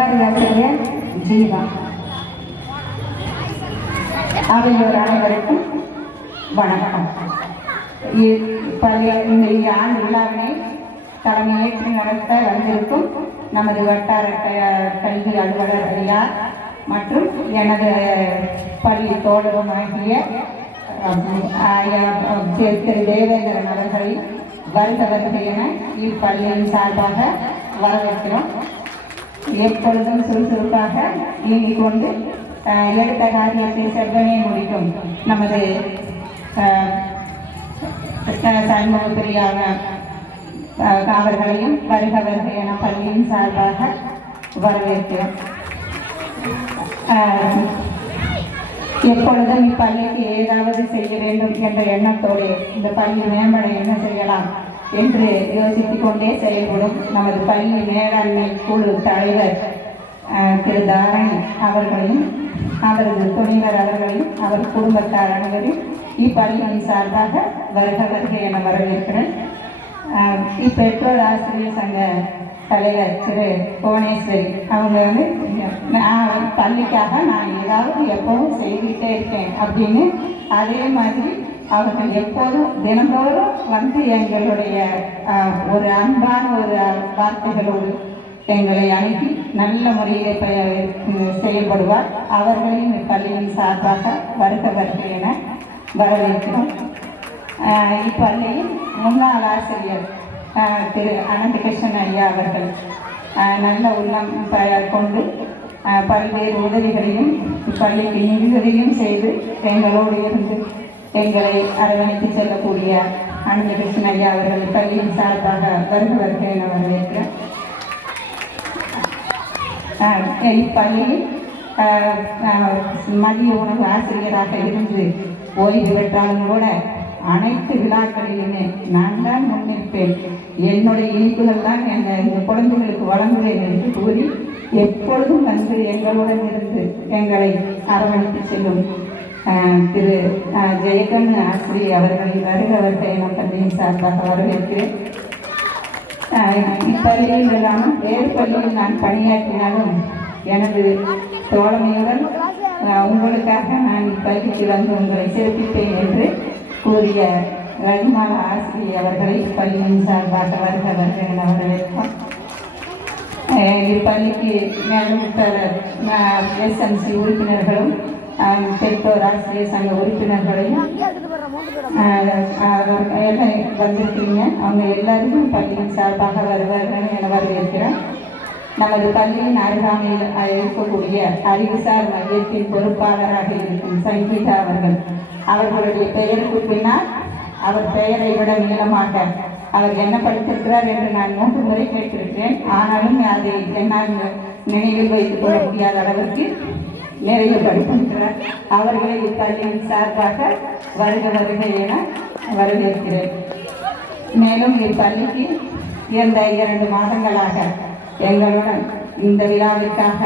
ஆசிரியர் ஜீவா ஆகியோர் அனைவருக்கும் வணக்கம். இந்த ஆண்டு விழாவினை தலைமையேற்று நடத்த வந்திருக்கும் நமது வட்டார கல்வி அலுவலர் ஐயா மற்றும் எனது பள்ளி தோழருமாகிய திரு தேவேந்திரன் அவர்களை வருக என இப்பள்ளியின் சார்பாக வரவேற்கிறோம். எப்பொழுதும் சுறுசுறுப்பாக இயங்கிக் கொண்டு எடுத்த காரியத்தை செவ்வனே முடிக்கும் நமது சண்முக பிரியான அவர்களையும் வருக என பள்ளியின் சார்பாக வரவேற்கிறோம். எப்பொழுதும் இப்பள்ளிக்கு ஏதாவது செய்ய வேண்டும் என்ற எண்ணத்தோடு இந்த பள்ளி மேம்பட என்ன செய்யலாம் என்று யோசித்துக் கொண்டே செயல்படும் நமது பள்ளி மேலாண்மை குழு தலைவர் திரு தாரணி அவர்களையும் அவரது துணைவர் அவர்களையும் அவர் குடும்பத்தார் அனைவரும் இப்பள்ளியின் சார்பாக வருக என வரவேற்கிறேன். இப்பெற்றோர் ஆசிரியர் சங்க தலைவர் திரு புவனேஸ்வரி அவங்க பள்ளிக்காக நான் ஏதாவது எப்போதும் செய்துகிட்டே இருக்கேன் அப்படின்னு அதே மாதிரி அவர்கள் எப்போதும் தினந்தோறும் எங்களுடைய ஒரு அன்பான ஒரு வார்த்தைகளோடு எங்களை அணுகி நல்ல முறையில் செயல்படுவார். அவர்களையும் இப்பள்ளியின் சார்பாக வருக என வரவேற்கிறோம். இப்பள்ளியின் முன்னாள் ஆசிரியர் திரு அனந்தகிருஷ்ணன் ஐயா அவர்கள் நல்ல உள்ளம் கொண்டு பல்வேறு உதவிகளையும் இப்பள்ளிக்கு நிதியுதவியும் செய்து எங்களோடு இருந்து எங்களை அரவணைத்து செல்லக்கூடிய அனந்தகிருஷ்ணன் ஐயா அவர்கள் பள்ளியின் சார்பாக வருக என வரவேற்கிறேன். இப்பள்ளியில் மதிய உணவு ஆசிரியராக இருந்து ஓய்வு பெற்றாலும் கூட அனைத்து விழாக்களிலுமே நான் தான் முன்னிற்பேன், என்னுடைய இனிப்புகள் தான் இந்த குழந்தைகளுக்கு வழங்குவேன் என்று கூறி எப்பொழுதும் எங்களுடன் இருந்து எங்களை அரவணைத்து செல்லும் திரு ஜெயகண்ணு ஆசிரியர் அவர்களை வருக என பள்ளியின் சார்பாக வரவேற்கிறேன். இப்பள்ளியில் இல்லாமல் வேறு பள்ளியில் நான் பணியாற்றினாலும் எனது தோழமையுடன் உங்களுக்காக நான் இப்பள்ளிக்கு வந்து உங்களை சிறப்பிப்பேன் என்று கூறிய ரகுமான் ஆசிரியர் அவர்களை பள்ளியின் சார்பாக வருக என வரவேற்கிறோம். இப்பள்ளிக்கு மேலும் எஸ்எம்சி உறுப்பினர்களும் பெற்றோர் ஆசிரியர் சங்க உறுப்பினர்களையும் வந்திருக்கீங்க. அவங்க எல்லாருக்கும் பள்ளியின் சார்பாக வருவார்கள் என வரவேற்கிறேன். நமது பள்ளியின் அருகாமையில் இருக்கக்கூடிய அறிவுசார் மையத்தின் பொறுப்பாளராக இருக்கும் சங்கீதா அவர்களுடைய பெயருக்கு பின்னால் அவர் பெயரை விட நீளமாக அவர் என்ன படித்திருக்கிறார் என்று நான் 3 முறை கேட்டிருக்கிறேன். ஆனாலும் அதை என்னால் நினைவில் வைத்துக் கொள்ள முடியாத அளவிற்கு நிறைய படித்திருக்கிறார். அவர்களை இப்பள்ளியின் சார்பாக வருக என வரவேற்கிறேன். மேலும் இப்பள்ளிக்கு இந்த 2 மாதங்களாக எங்களுடன் இந்த விழாவிற்காக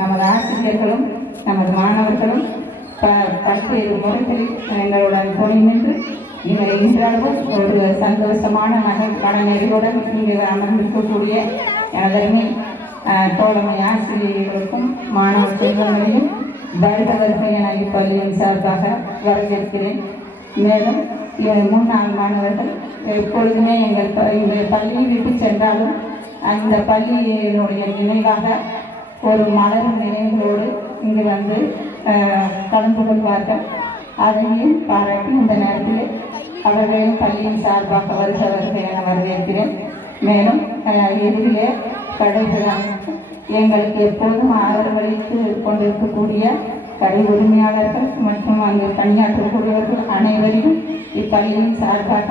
நமது ஆசிரியர்களும் நமது மாணவர்களும் பல்வேறு முறைகளில் எங்களுடன் துணை நின்று இன்றளவும் ஒரு சந்தோஷமான மனநிறைவுடன் இங்கு அமர்ந்திருக்கக்கூடிய எனதருமை தோழமை ஆசிரியர்களுக்கும் மாணவ செல்வங்களையும் வருக என இப்பள்ளியின் சார்பாக வரவேற்கிறேன். மேலும் முன்னாள் மாணவர்கள் எப்பொழுதுமே எங்கள் பள்ளியை விட்டு சென்றாலும் அந்த பள்ளியினுடைய நினைவாக ஒரு மலரும் நினைவுகளோடு இங்கு கலந்து கொள்வார்கள். அதையும் பாராட்டி இந்த நேரத்தில் அவர்களையும் பள்ளியின் சார்பாக வருக என வரவேற்கிறேன். மேலும் எதிரிலே கடைகள் எங்களுக்கு எப்போதும் ஆதரவளித்து கொண்டிருக்கக்கூடிய கடை உரிமையாளர்கள் மற்றும் அங்கு பணியாற்றக்கூடியவர்கள் அனைவரையும் இப்பள்ளியின் சார்பாக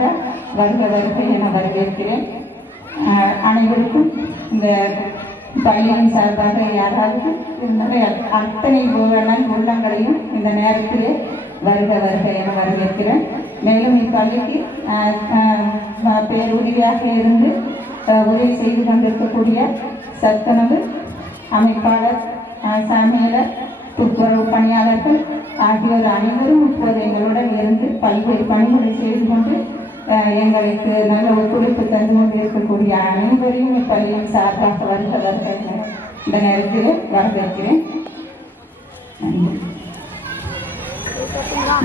வருக என வரவேற்கிறேன். அனைவருக்கும் இந்த பள்ளியின் சார்பாக யாராவது அத்தனை உள்ளங்களையும் இந்த நேரத்திலே வருக என வரவேற்கிறேன். மேலும் இப்பள்ளிக்கு பேருதவியாக இருந்து உதவி செய்து கொண்டிருக்கக்கூடிய சத்துணவு அமைப்பாளர், சமையலர், துப்புரவு பணியாளர்கள் ஆகியோர் அனைவரும் இப்போது எங்களுடன் இருந்து பல்வேறு பணிகளை செய்து கொண்டு எங்களுக்கு நல்ல ஒத்துழைப்பு தந்து கொண்டிருக்கக்கூடிய அனைவரையும் இப்பள்ளியின் சார்பாக வருக இந்த நேரத்தில் வரவேற்கிறேன்.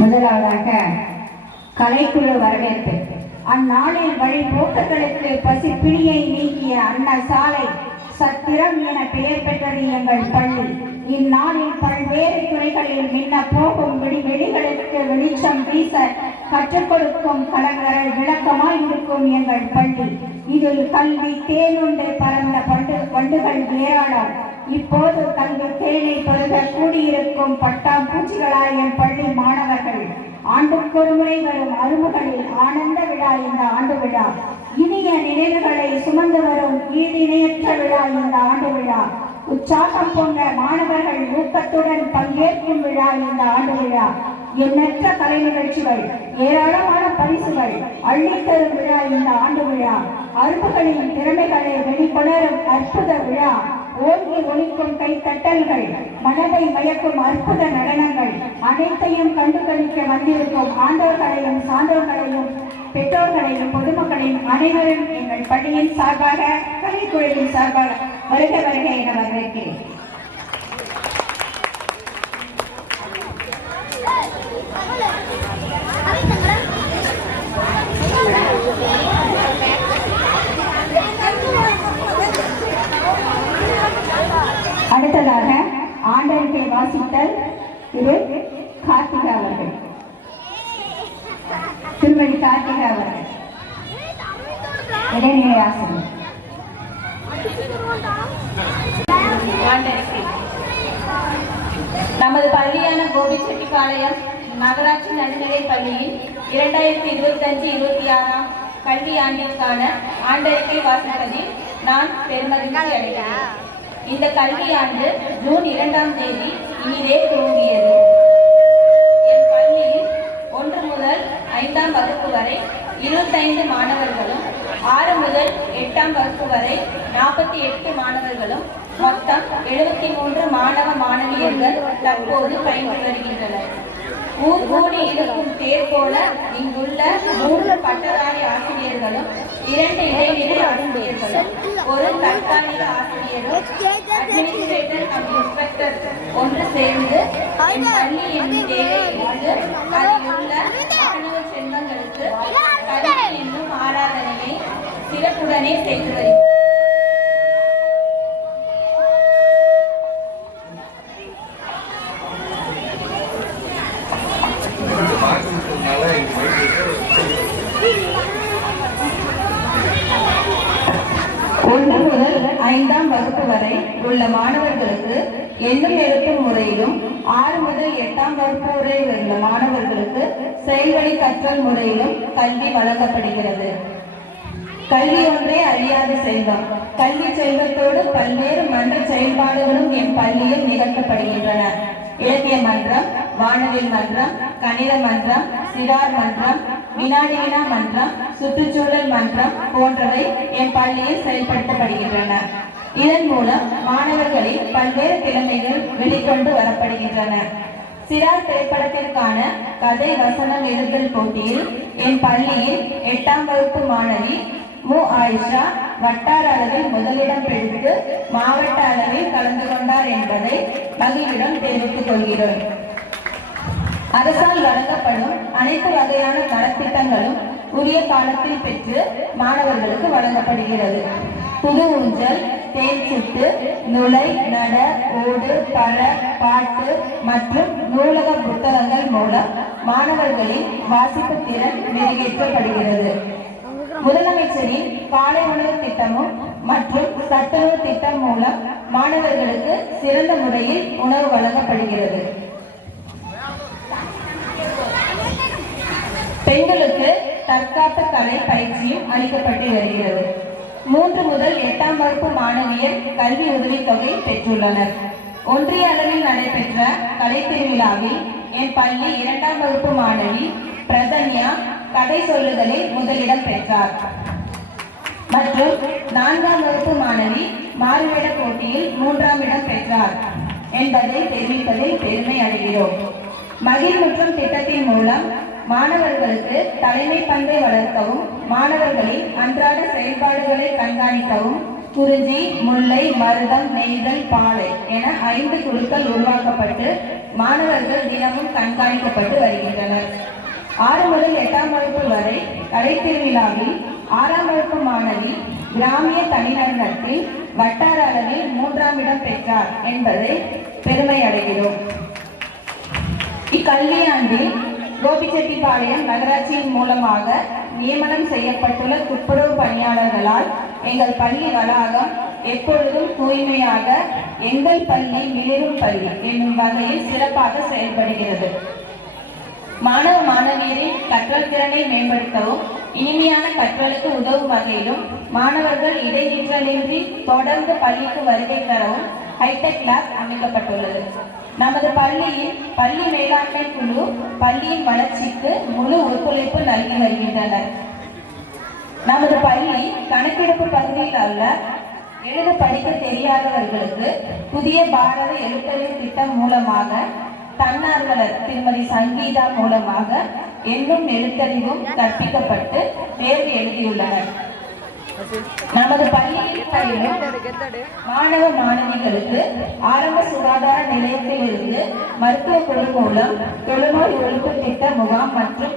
முதலாவதாக கலைக்குழு வரவேற்பு. அந்நாளில் வழிபோக்கர்களுக்கு பசி பிணியை நீக்கிய அன்ன சாலை சத்திரம் என பெயர் பெற்றது எங்கள் பள்ளி. இந்நாளில் பல்வேறு துறைகளில் மின்ன போகும் வெளிகளுக்கு வெளிச்சம் வீச கற்றுக் கொடுக்கும் கலங்கரை விளக்கமாய் இருக்கும் எங்கள் பள்ளி. இதில் கல்வி தேனுண்டு பறந்த பண்டுகள் ஏராளம். இப்போது கல்வி தேனை பருக கூடியிருக்கும் பட்டாம்பூச்சிகளாய் என் பள்ளி மாணவர்கள். ஆண்டுக்கொரு முறை வரும் அருமுகளில் ஆனந்த விழா இந்த ஆண்டு விழா. இனிய நினைவுகளை சுமந்து வரும் ஈடிணையற்ற விழா இந்த ஆண்டு விழா. உற்சாகம் பொங்க மாணவர்கள் ஊக்கத்துடன் பங்கேற்கும் விழா இந்த ஆண்டு விழா. எண்ணற்ற கலை நிகழ்ச்சிகள், ஏராளமான பரிசுகள் அள்ளித்தரும் விழா இந்த ஆண்டு விழா. அரும்புகளின் திறமைகளை வெளிக்கொணரும் அற்புத விழா. ஓங்கி ஒலிக்கும் கைத்தட்டல்கள், மனதை மயக்கும் அற்புத நடனங்கள் அனைத்தையும் கண்டுகளிக்க வந்திருக்கும் ஆண்டோர்களையும் சான்றோர்களையும் பெற்றோர்களையும் பொதுமக்களையும் அனைவரும் எங்கள் பள்ளியின் சார்பாக கலைக்குழுவின் சார்பாக வருக வருக என வரவேற்கிறேன். அடுத்ததாக ஆண்டறிக்கை வாசித்தல் இது கார்த்திகா அவர்கள். திருமதி கார்த்திகா அவர்கள் இடைநிலை ஆசிரியர். நமது பள்ளியான கோபிச்செட்டிப்பாளையம் நகராட்சி நடுநிலை பள்ளியில் 2025-26 கல்வியாண்டிற்கான ஆண்டறிக்கை வாசிப்பதில் நான் பெருமகிழ்ச்சி அடைகிறேன். இந்த கல்வியாண்டு ஜூன் 2ஆம் தேதி இனிதே துவங்கியது. என் பள்ளியில் 1 முதல் 5ஆம் வகுப்பு வரை 25 மாணவர்களும், 6 முதல் 8ஆம் வகுப்பு வரை 48 மாணவர்களும், மொத்தம் 73 மாணவ மாணவியர்கள் தற்போது பயின்று வருகின்றனர். ஊர் கூடி இருக்கும் தேர் போல இங்குள்ள 3 பட்டதாரி ஆசிரியர்களும், 2 இடைநிலை ஆசிரியர்களும், ஒரு தற்காலிக ஆசிரியரும், அட்மினிஸ்ட்ரேட்டர் மற்றும் இன்ஸ்பெக்டர் ஒன்று சேர்ந்து என் பள்ளி என்னும் தேவை இருந்து அதில் உள்ள மாணவ செல்வங்களுக்கு கல்வி என்னும் ஆராதனையை சிறப்புடனே செய்து வருகிறது. ஒன்று முதல் 5ஆம் வகுப்பு வரை உள்ள மாணவர்களுக்கு எண்ணும் எழுத்தும் முறையிலும், 6 முதல் 8ஆம் வகுப்பு வரை உள்ள மாணவர்களுக்கு செயல்வழி கற்றல் முறையிலும் கல்வி வழங்கப்படுகிறது. கல்வி ஒன்றே அழியாத செல்வம். கல்வி செல்வத்தோடு பல்வேறு மன்ற செயல்பாடுகளும் என் பள்ளியில் நிகழ்த்தப்படுகின்றன. இலக்கிய மன்றம், வானவில் மன்றம், கணித மன்றம், சிறார் மன்றம், வினாடி வினா மன்றம், சுற்றுச்சூழல் மன்றம் போன்றவை என் பள்ளியில் செயல்படுத்தப்படுகின்றன. இதன் மூலம் மாணவர்களின் பல்வேறு திறமைகள் வெளிக்கொண்டு வரப்படுகின்றன. சிறார் திரைப்படத்திற்கான கதை வசனம் எழுதல் போட்டியில் என் பள்ளியில் 8ஆம் வகுப்பு மாணவி மு ஆயிஷா வட்டார அளவில் முதலிடம் பிடித்து மாவட்ட அளவில் கலந்து கொண்டார் என்பதை மகிழ்வுடன் தெரிவித்துக் கொள்கிறோம். அரசால் வழங்கப்படும் அனைத்து வகையான நலத்திட்டங்களும் உரிய காலத்தில் பெற்று மாணவர்களுக்கு வழங்கப்படுகிறது. புது ஊஞ்சல், தேன் சுட்டு, நுழை, நட, ஓடு, பழ, பாட்டு மற்றும் நூலக புத்தகங்கள் மூலம் மாணவர்களின் வாசிப்பு திறன் மெருகேற்றப்படுகிறது. முதலமைச்சரின் காலை உணவு திட்டமும் மற்றும் சத்துணவு திட்டம் மூலம் மாணவர்களுக்கு சிறந்த முறையில் உணவு வழங்கப்படுகிறது. பெண்களுக்கு தற்காப்பு கலை பயிற்சியும் அளிக்கப்பட்டு வருகிறது. 3 முதல் 8ஆம் வகுப்பு மாணவியர் கல்வி உதவித்தொகை பெற்றுள்ளனர். ஒன்றிய அளவில் நடைபெற்ற கலை திருவிழாவில் என் பள்ளி 2ஆம் வகுப்பு மாணவி பிரதன்யா கதை சொல்லுதலில் முதலிடம் பெற்றார். மற்றும் 4ஆம் வகுப்பு மாணவி மாறுவேட போட்டியில் 3ஆம் இடம் பெற்றார் என்பதை தெரிவிப்பதில் பெருமை அடைகிறோம். மகிழ்முற்றம் திட்டத்தின் மூலம் மாணவர்களுக்கு தலைமை பண்பை வளர்க்கவும், மாணவர்களின் அன்றாட செயல்பாடுகளை கண்காணிக்கவும் குறிஞ்சி, முல்லை, மருதம், நெய்தல், பாலை என 5 குழுக்கள் உருவாக்கப்பட்டு மாணவர்கள் தினமும் கண்காணிக்கப்பட்டு வருகின்றனர். 6 முதல் 8ஆம் வகுப்பு வரை கலை திருவிழாவில் 6ஆம் வகுப்பு மாணவி கிராமிய தனிநடனத்தில் வட்டார அளவில் 3ஆம் இடம் பெற்றார் என்பதை பெருமை அடைகிறோம். இக்கல்வியாண்டில் கோபிச்செட்டிப்பாளையம் நகராட்சியின் மூலமாக நியமனம் செய்யப்பட்டுள்ள துப்புரவு பணியாளர்களால் எங்கள் பள்ளி வளாகம் எப்பொழுதும் தூய்மையாக எங்கள் பள்ளி மிளிரும் பள்ளி என்னும் வகையில் சிறப்பாக செயல்படுகிறது. மாணவ மாணவியரின் கற்றல் திறனை மேம்படுத்தவும் இனிமையான கற்றலுக்கு உதவும் வகையிலும் மாணவர்கள் இடைநிற்றலின்றி தொடர்ந்து பள்ளிக்கு வருகை தரவும் ஹைடெக் லேப் அமைக்கப்பட்டுள்ளது. நமது பள்ளியில் பள்ளி மேலாண்மை குழு பள்ளியின் வளர்ச்சிக்கு முழு ஒத்துழைப்பு நல்கி வருகின்றனர். நமது பள்ளி கணக்கெடுப்பு பகுதியில் உள்ள எழுத படிக்க தெரியாதவர்களுக்கு புதிய பாரத எழுத்தறிவு திட்டம் மூலமாக தன்னார்வலர் திருமதி சங்கீதா மூலமாக எண்ணும் எழுத்தறிவும் கற்பிக்கப்பட்டு தேர்வு எழுதியுள்ளனர். நமது பள்ளியில் பயிலும் மாணவ மாணவிகளுக்கு ஆரம்ப சுகாதார நிலையத்தில் இருந்து மருத்துவ குழு மூலம் தொழுநோய் ஒழிப்பு திட்ட முகாம் மற்றும்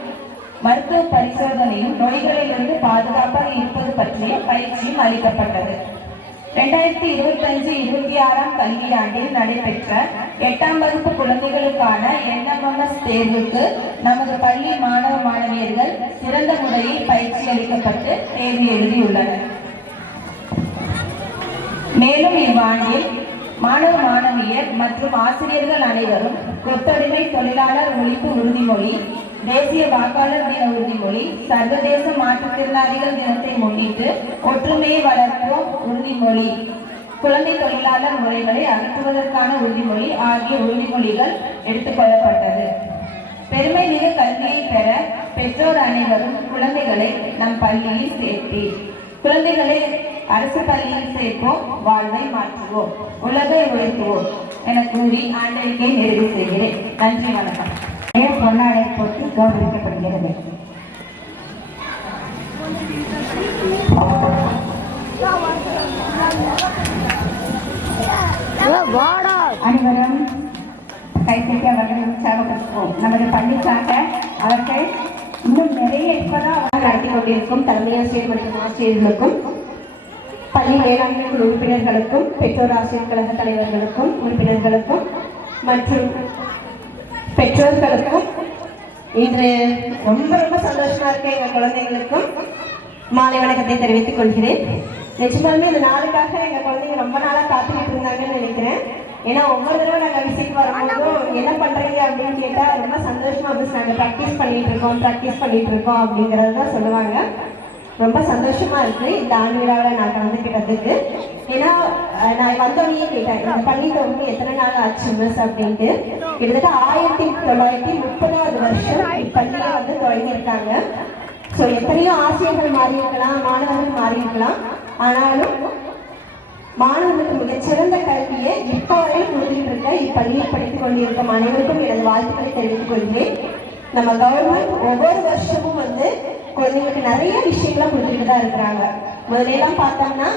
மருத்துவ பரிசோதனையும் நோய்களிலிருந்து பாதுகாப்பாக இருப்பது பற்றிய பயிற்சியும் அளிக்கப்பட்டது. 2025-26ஆம் கல்வியாண்டில் நடைபெற்ற 8ஆம் வகுப்பு குழந்தைகளுக்கான NMMS தேர்வுக்கு நமது பள்ளி மாணவ மாணவியர்கள் சிறந்த முறையில் பயிற்சி அளிக்கப்பட்டு தேர்வு எழுதியுள்ளனர். மேலும் இவ்வாண்டில் மாணவ மாணவியர் மற்றும் ஆசிரியர்கள் அனைவரும் கொத்தடிமை தொழிலாளர் ஒழிப்பு உறுதிமொழி, தேசிய வாக்காளர் தின உறுதிமொழி, சர்வதேச மாற்றுத்திறனாளிகள் தினத்தை முன்னிட்டு ஒற்றுமையை வளர்ப்போம் உறுதிமொழி, குழந்தை தொழிலாளர் முறைகளை அகற்றுவதற்கான உறுதிமொழி ஆகிய உறுதிமொழிகள் எடுத்துக்கொள்ளப்பட்டது. பெருமை மிகு கல்வியை பெற பெற்றோர் அனைவரும் குழந்தைகளை நம் பள்ளியில் சேர்ப்பீர். குழந்தைகளை அரசு பள்ளியில் சேர்ப்போம், வாழ்வை மாற்றுவோம், உலகை உயர்த்துவோம் என கூறி ஆண்டறிக்கை நிறைவு செய்கிறேன். நன்றி, வணக்கம். பொன்னாடை போட்டி கௌரவிக்கப்படுகிறது. அனைவரும் கைத்தட்டி அவர்களை உற்சாகப்படுத்துவோம். நமது பள்ளிக்காக அவர்கள் இன்னும் நிறைய இப்பதான் நடத்தி கொண்டிருக்கும் தலைமையாசிரியர் மற்றும் ஆசிரியர்களுக்கும் பள்ளி மேலாண்மை குழு உறுப்பினர்களுக்கும் பெற்றோர் ஆசிரியர் கழக தலைவர்களுக்கும் உறுப்பினர்களுக்கும் மற்றும் பெற்றோர்களுக்கும் இன்று ரொம்ப ரொம்ப சந்தோஷமா இருக்கு. எங்க குழந்தைங்களுக்கும் மாலை வணக்கத்தை தெரிவித்துக் கொள்கிறேன். நிஜமாலுமே இந்த நாளுக்காக எங்க குழந்தைங்க ரொம்ப நாளா காத்துக்கிட்டு இருந்தாங்கன்னு நினைக்கிறேன். ஏன்னா ஒவ்வொரு தடவை நாங்கள் விசிட் வரும்போதும் என்ன பண்றீங்க அப்படின்னு கேட்டா ரொம்ப சந்தோஷமா வந்து நாங்கள் ப்ராக்டிஸ் பண்ணிட்டு இருக்கோம் அப்படிங்கிறது தான் சொல்லுவாங்க. ரொம்ப சந்தோஷமா இருக்கு இந்த ஆண்டு விழாவில் நான் கலந்துக்கிட்டதுக்கு. ஏன்னா நான் வந்தோடனே கேட்டேன், இந்த பள்ளி வந்து எத்தனை நாள் ஆச்சு மிஸ் அப்படின்ட்டு. கிட்டத்தட்ட 1930வது வருஷம் இப்பள்ளியை வந்து தொடங்கியிருக்காங்க. ஸோ எத்தனையோ ஆசிரியர்கள் மாறி இருக்கலாம், மாணவர்கள் மாறி இருக்கலாம், ஆனாலும் மாணவர்களுக்கு மிகச்சிறந்த கல்வியை இப்போ வரையும் கொடுத்துட்டு இருக்க இப்பள்ளியில் படித்துக் கொண்டிருக்கும் அனைவருக்கும் எனது வாழ்த்துக்களை தெரிவித்துக் கொள்கிறேன். நம்ம கவர்மெண்ட் ஒவ்வொரு வருஷமும் வந்து குழந்தைங்களுக்கு நிறைய விஷயங்களை கொடுத்துட்டு தான் இருக்கிறாங்க. முதலாம் பார்த்தோம்னா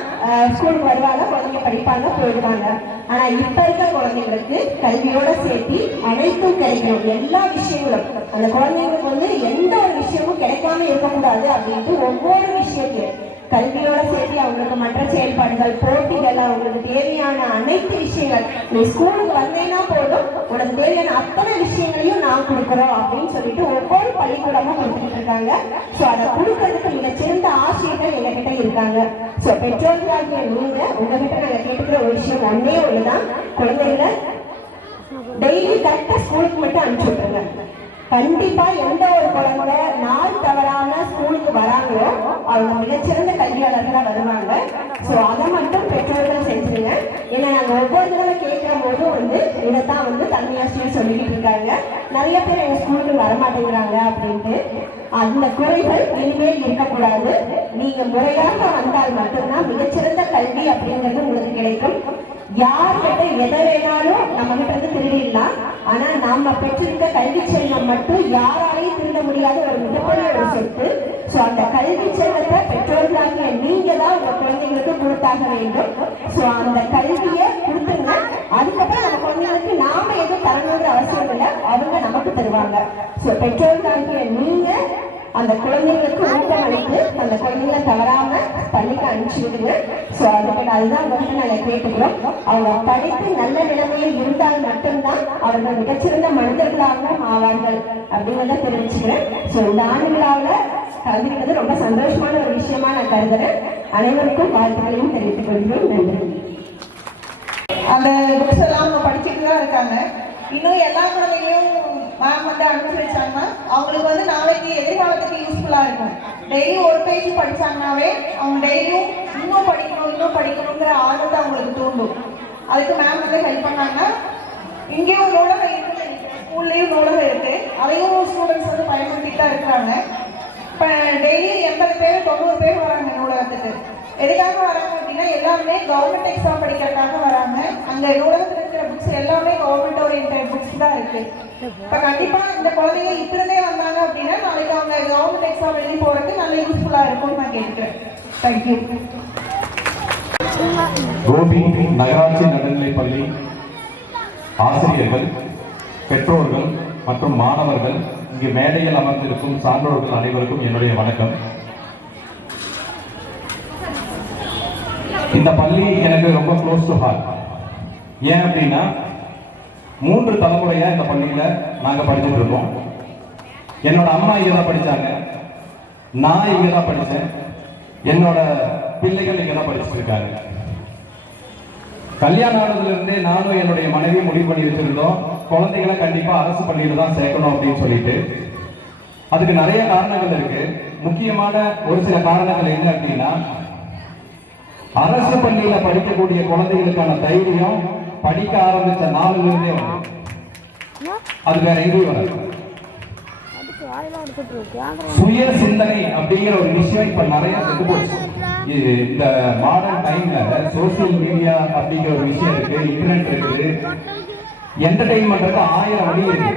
ஸ்கூலுக்கு வருவாங்க, குழந்தைங்க படிப்பாங்க, போயிடுவாங்க. ஆனா இப்ப இருக்க குழந்தைங்களுக்கு கல்வியோட சேர்த்து அனைத்தும் கிடைக்கணும். எல்லா விஷயங்களும் அந்த குழந்தைங்களுக்கு வந்து எந்த ஒரு விஷயமும் கிடைக்காம இருக்கக்கூடாது அப்படின்ட்டு ஒவ்வொரு விஷயத்தையும் கல்வியோட சேர்த்து அவங்களுக்கு மற்ற செயல்பாடுகள், போட்டிகள், அவங்களுக்கு தேவையான அனைத்து விஷயங்கள், நீ ஸ்கூலுக்கு வந்தேன்னா போதும் உனக்கு தேவையான அத்தனை விஷயங்களையும் நான் கொடுக்குறோம் அப்படின்னு சொல்லிட்டு ஒவ்வொரு பள்ளிக்கூடமும் கொடுத்துட்டு இருக்காங்க. ஸோ அதை கொடுக்கறதுக்கு மிகச்சிறந்த ஆசிரியர்கள் எங்ககிட்ட இருக்காங்க. ஸோ பெற்றோர்களாகிய நீங்க உங்ககிட்ட நாங்கள் கேட்டுக்கிற ஒரு விஷயம் ஒன்னே ஒண்ணுதான், குழந்தைகளை டெய்லி கரெக்டா ஸ்கூலுக்கு மட்டும் அனுப்பிச்சு விட்டுருங்க. கண்டிப்பா எந்த ஒரு குழந்தை நாள் தவறாம ஸ்கூலுக்கு வராங்களோ அவங்க மிகச்சிறந்த கல்வியாளர்களா வருவாங்க. ஸோ அதை மட்டும் பெற்றோர்கள் செஞ்சுருங்க. ஏன்னா நாங்கள் ஒவ்வொரு தடவை கேட்கிற போதும் வந்து இதைத்தான் வந்து தலைமையாசிரியர் சொல்லிக்கிட்டு இருக்காங்க, நிறைய பேர் எங்க ஸ்கூலுக்கு வரமாட்டேங்கிறாங்க அப்படின்ட்டு. அந்த குறைகள் இனிமேல் இருக்கக்கூடாது. நீங்க முறையாக வந்தால் மட்டும்தான் மிகச்சிறந்த கல்வி அப்படிங்கிறது உங்களுக்கு கிடைக்கும். யார்கிட்ட எதை வேணாலும் நம்ம கிட்ட இருந்து திருடி திருடிடலாம். ஆனா நாம பெற்றிருக்க கல்வி செல்வம் மட்டும் யாராலையும் திருட முடியாத ஒரு மிகப்பெரிய ஒரு சொத்து. சோ அந்த கல்வி செல்வத்தை பெற்றோர்களாகிய நீங்க தான் உங்க குழந்தைங்களுக்கு கொடுத்தாக வேண்டும். சோ அந்த கல்வியை கொடுத்துங்க. அதுக்கப்புறம் நம்ம குழந்தைங்களுக்கு நாம எதுவும் தரணுங்கிற அவசியம் இல்லை, அவங்க நமக்கு தருவாங்க. சோ பெற்றோர்களாகிய நீங்க அந்த குழந்தைங்களுக்கு ஊக்கம் அளித்து அந்த குழந்தைங்களை தவறாம பள்ளிக்கு அனுப்பிச்சு விடுங்க. ஸோ அதுதான் வந்து நாங்கள் கேட்டுக்கிறோம். அவங்க படித்து நல்ல நிலைமையில் இருந்தால் மட்டும்தான் அவர்கள் மிகச்சிறந்த மனிதர்களாகவும் ஆவார்கள் அப்படிங்கிறத தெரிவிச்சுக்கிறேன். ஸோ இந்த ஆண்டு விழாவில் கலந்துக்கிறது ரொம்ப சந்தோஷமான ஒரு விஷயமா நான் கருதுறேன். அனைவருக்கும் வாழ்த்துக்களையும் தெரிவித்துக் கொள்கிறேன். நன்றி. அந்த புக்ஸ் எல்லாம் அவங்க படிச்சுட்டு தான் இருக்காங்க. இன்னும் எல்லா குழந்தைகளையும் மேம் வந்து அனுசரிச்சாங்கன்னா அவங்களுக்கு வந்து நாளைக்கு எதிர்காலத்துக்கு யூஸ்ஃபுல்லாக இருக்கும். டெய்லி ஒரு பேஜ் படித்தாங்கனாவே அவங்க டெய்லியும் இன்னும் படிக்கணுங்கிற ஆர்வத்தை அவங்களுக்கு தூண்டும். அதுக்கு மேம் வந்து ஹெல்ப் பண்ணாங்கன்னா இங்கேயும் நூலகம் இருக்குது, ஸ்கூல்லேயும் நூலகம் இருக்குது, அதையும் ஸ்டூடெண்ட்ஸ் வந்து பயன்படுத்திட்டு தான் இருக்கிறாங்க. இப்போ டெய்லி 80 பேர் 90 பேர் வராங்க நூலகத்துக்கு. எதுக்காக வராங்க அப்படின்னா எல்லாருமே கவர்மெண்ட் எக்ஸாம் படிக்கிறதுக்காக வராங்க. அங்கே நூலகத்தில் இருக்கிற புக்ஸ் எல்லாமே கவர்மெண்ட் ஓரியன்ட் புக்ஸ் தான் இருக்குது. இப்போ கண்டிப்பாக இந்த குழந்தைங்க இப்படிருந்தே வந்தாங்க அப்படின்னா நாளைக்கு அவங்க கவர்மெண்ட் எக்ஸாம் எழுதி போகிறதுக்கு நல்ல யூஸ்ஃபுல்லாக இருக்கும்னு நான் கேட்குறேன். தேங்க்யூ. கோபி நகராட்சி நடுநிலைப்பள்ளி ஆசிரியர்கள், பெற்றோர்கள் மற்றும் மாணவர்கள், இங்கு மேடையில் அமர்ந்திருக்கும் சான்றோர்கள் அனைவருக்கும் என்னுடைய வணக்கம். இந்த பள்ளி எனக்கு ரொம்ப க்ளோஸ் டு ஹார்ட். ஏன் அப்படின்னா 3 தலைமுறையா இந்த பள்ளியில நாங்க படிச்சுட்டு இருக்கோம். என்னோட அம்மா இங்க தான் படிச்சாங்க, நான் இங்க தான் படிச்சேன், என்னோட பிள்ளைகள் இங்க தான் படிச்சுட்டு இருக்காங்க. கல்யாணம் ஆனதுல இருந்தே நானும் என்னுடைய மனைவி முடிவு பண்ணி வச்சிருந்தோம், குழந்தைகளை கண்டிப்பா அரசு பள்ளியில தான் சேர்க்கணும் அப்படின்னு சொல்லிட்டு. அதுக்கு நிறைய காரணங்கள் இருக்கு. முக்கியமான ஒரு சில காரணங்கள் என்ன அப்படின்னா, அரசு பள்ளியில படிக்கக்கூடிய குழந்தைகளுக்கான தைரியம் படிக்க ஆரம்பிச்ச நாளில இருந்தே வரும். அது வேற எங்கேயும் வராது. சுய சிந்தனை அப்படிங்கிற ஒரு விஷயம் இப்ப நிறைய செத்து போச்சு. இந்த மாடர்ன் டைம்ல சோசியல் மீடியா அப்படிங்கிற ஒரு விஷயம் இருக்கு, இன்டர்நெட் இருக்குது, என்டர்டைன்மெண்ட் 1000 வழி இருக்கு.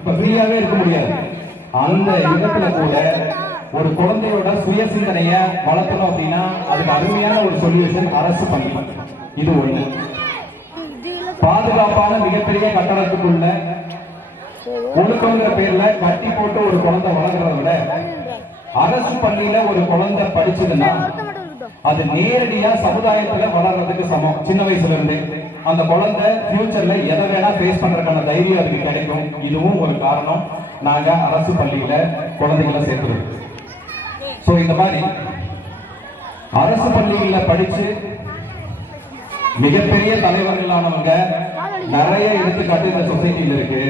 இப்ப ஃப்ரீயாவே இருக்க முடியாது. அந்த இடத்துல கூட ஒரு குழந்தையோட சுய சிந்தனைய வளர்க்கணும் அப்படின்னா அதுக்கு அருமையான ஒரு சொல்யூஷன் அரசு பள்ளி. இது ஒண்ணு. பாதுகாப்பான மிகப்பெரிய கட்டடத்துக்குள்ள ஒழுக்கங்கிற பேர்ல கட்டி போட்டு ஒரு குழந்தை வளர்கிறத விட அரசு பள்ளியில ஒரு குழந்தை படிச்சதுன்னா அது நேரடியா சமுதாயத்துல வளர்றதுக்கு சமம். சின்ன வயசுல இருந்தே அந்த குழந்தை ஃபியூச்சர்ல எதை வேணா ஃபேஸ் பண்றதுக்கான தைரியம் அதுக்கு கிடைக்கும். இதுவும் ஒரு காரணம் நாங்க அரசு பள்ளியில குழந்தைகளை சேர்த்துருக்கோம். சோ இந்த மாதிரி அரசு பள்ளிகள்ல படிச்சு மிகப்பெரிய தலைவர்களானவங்க நிறைய எடுத்துக்காட்டு இந்த சொசைட்டில இருக்கு.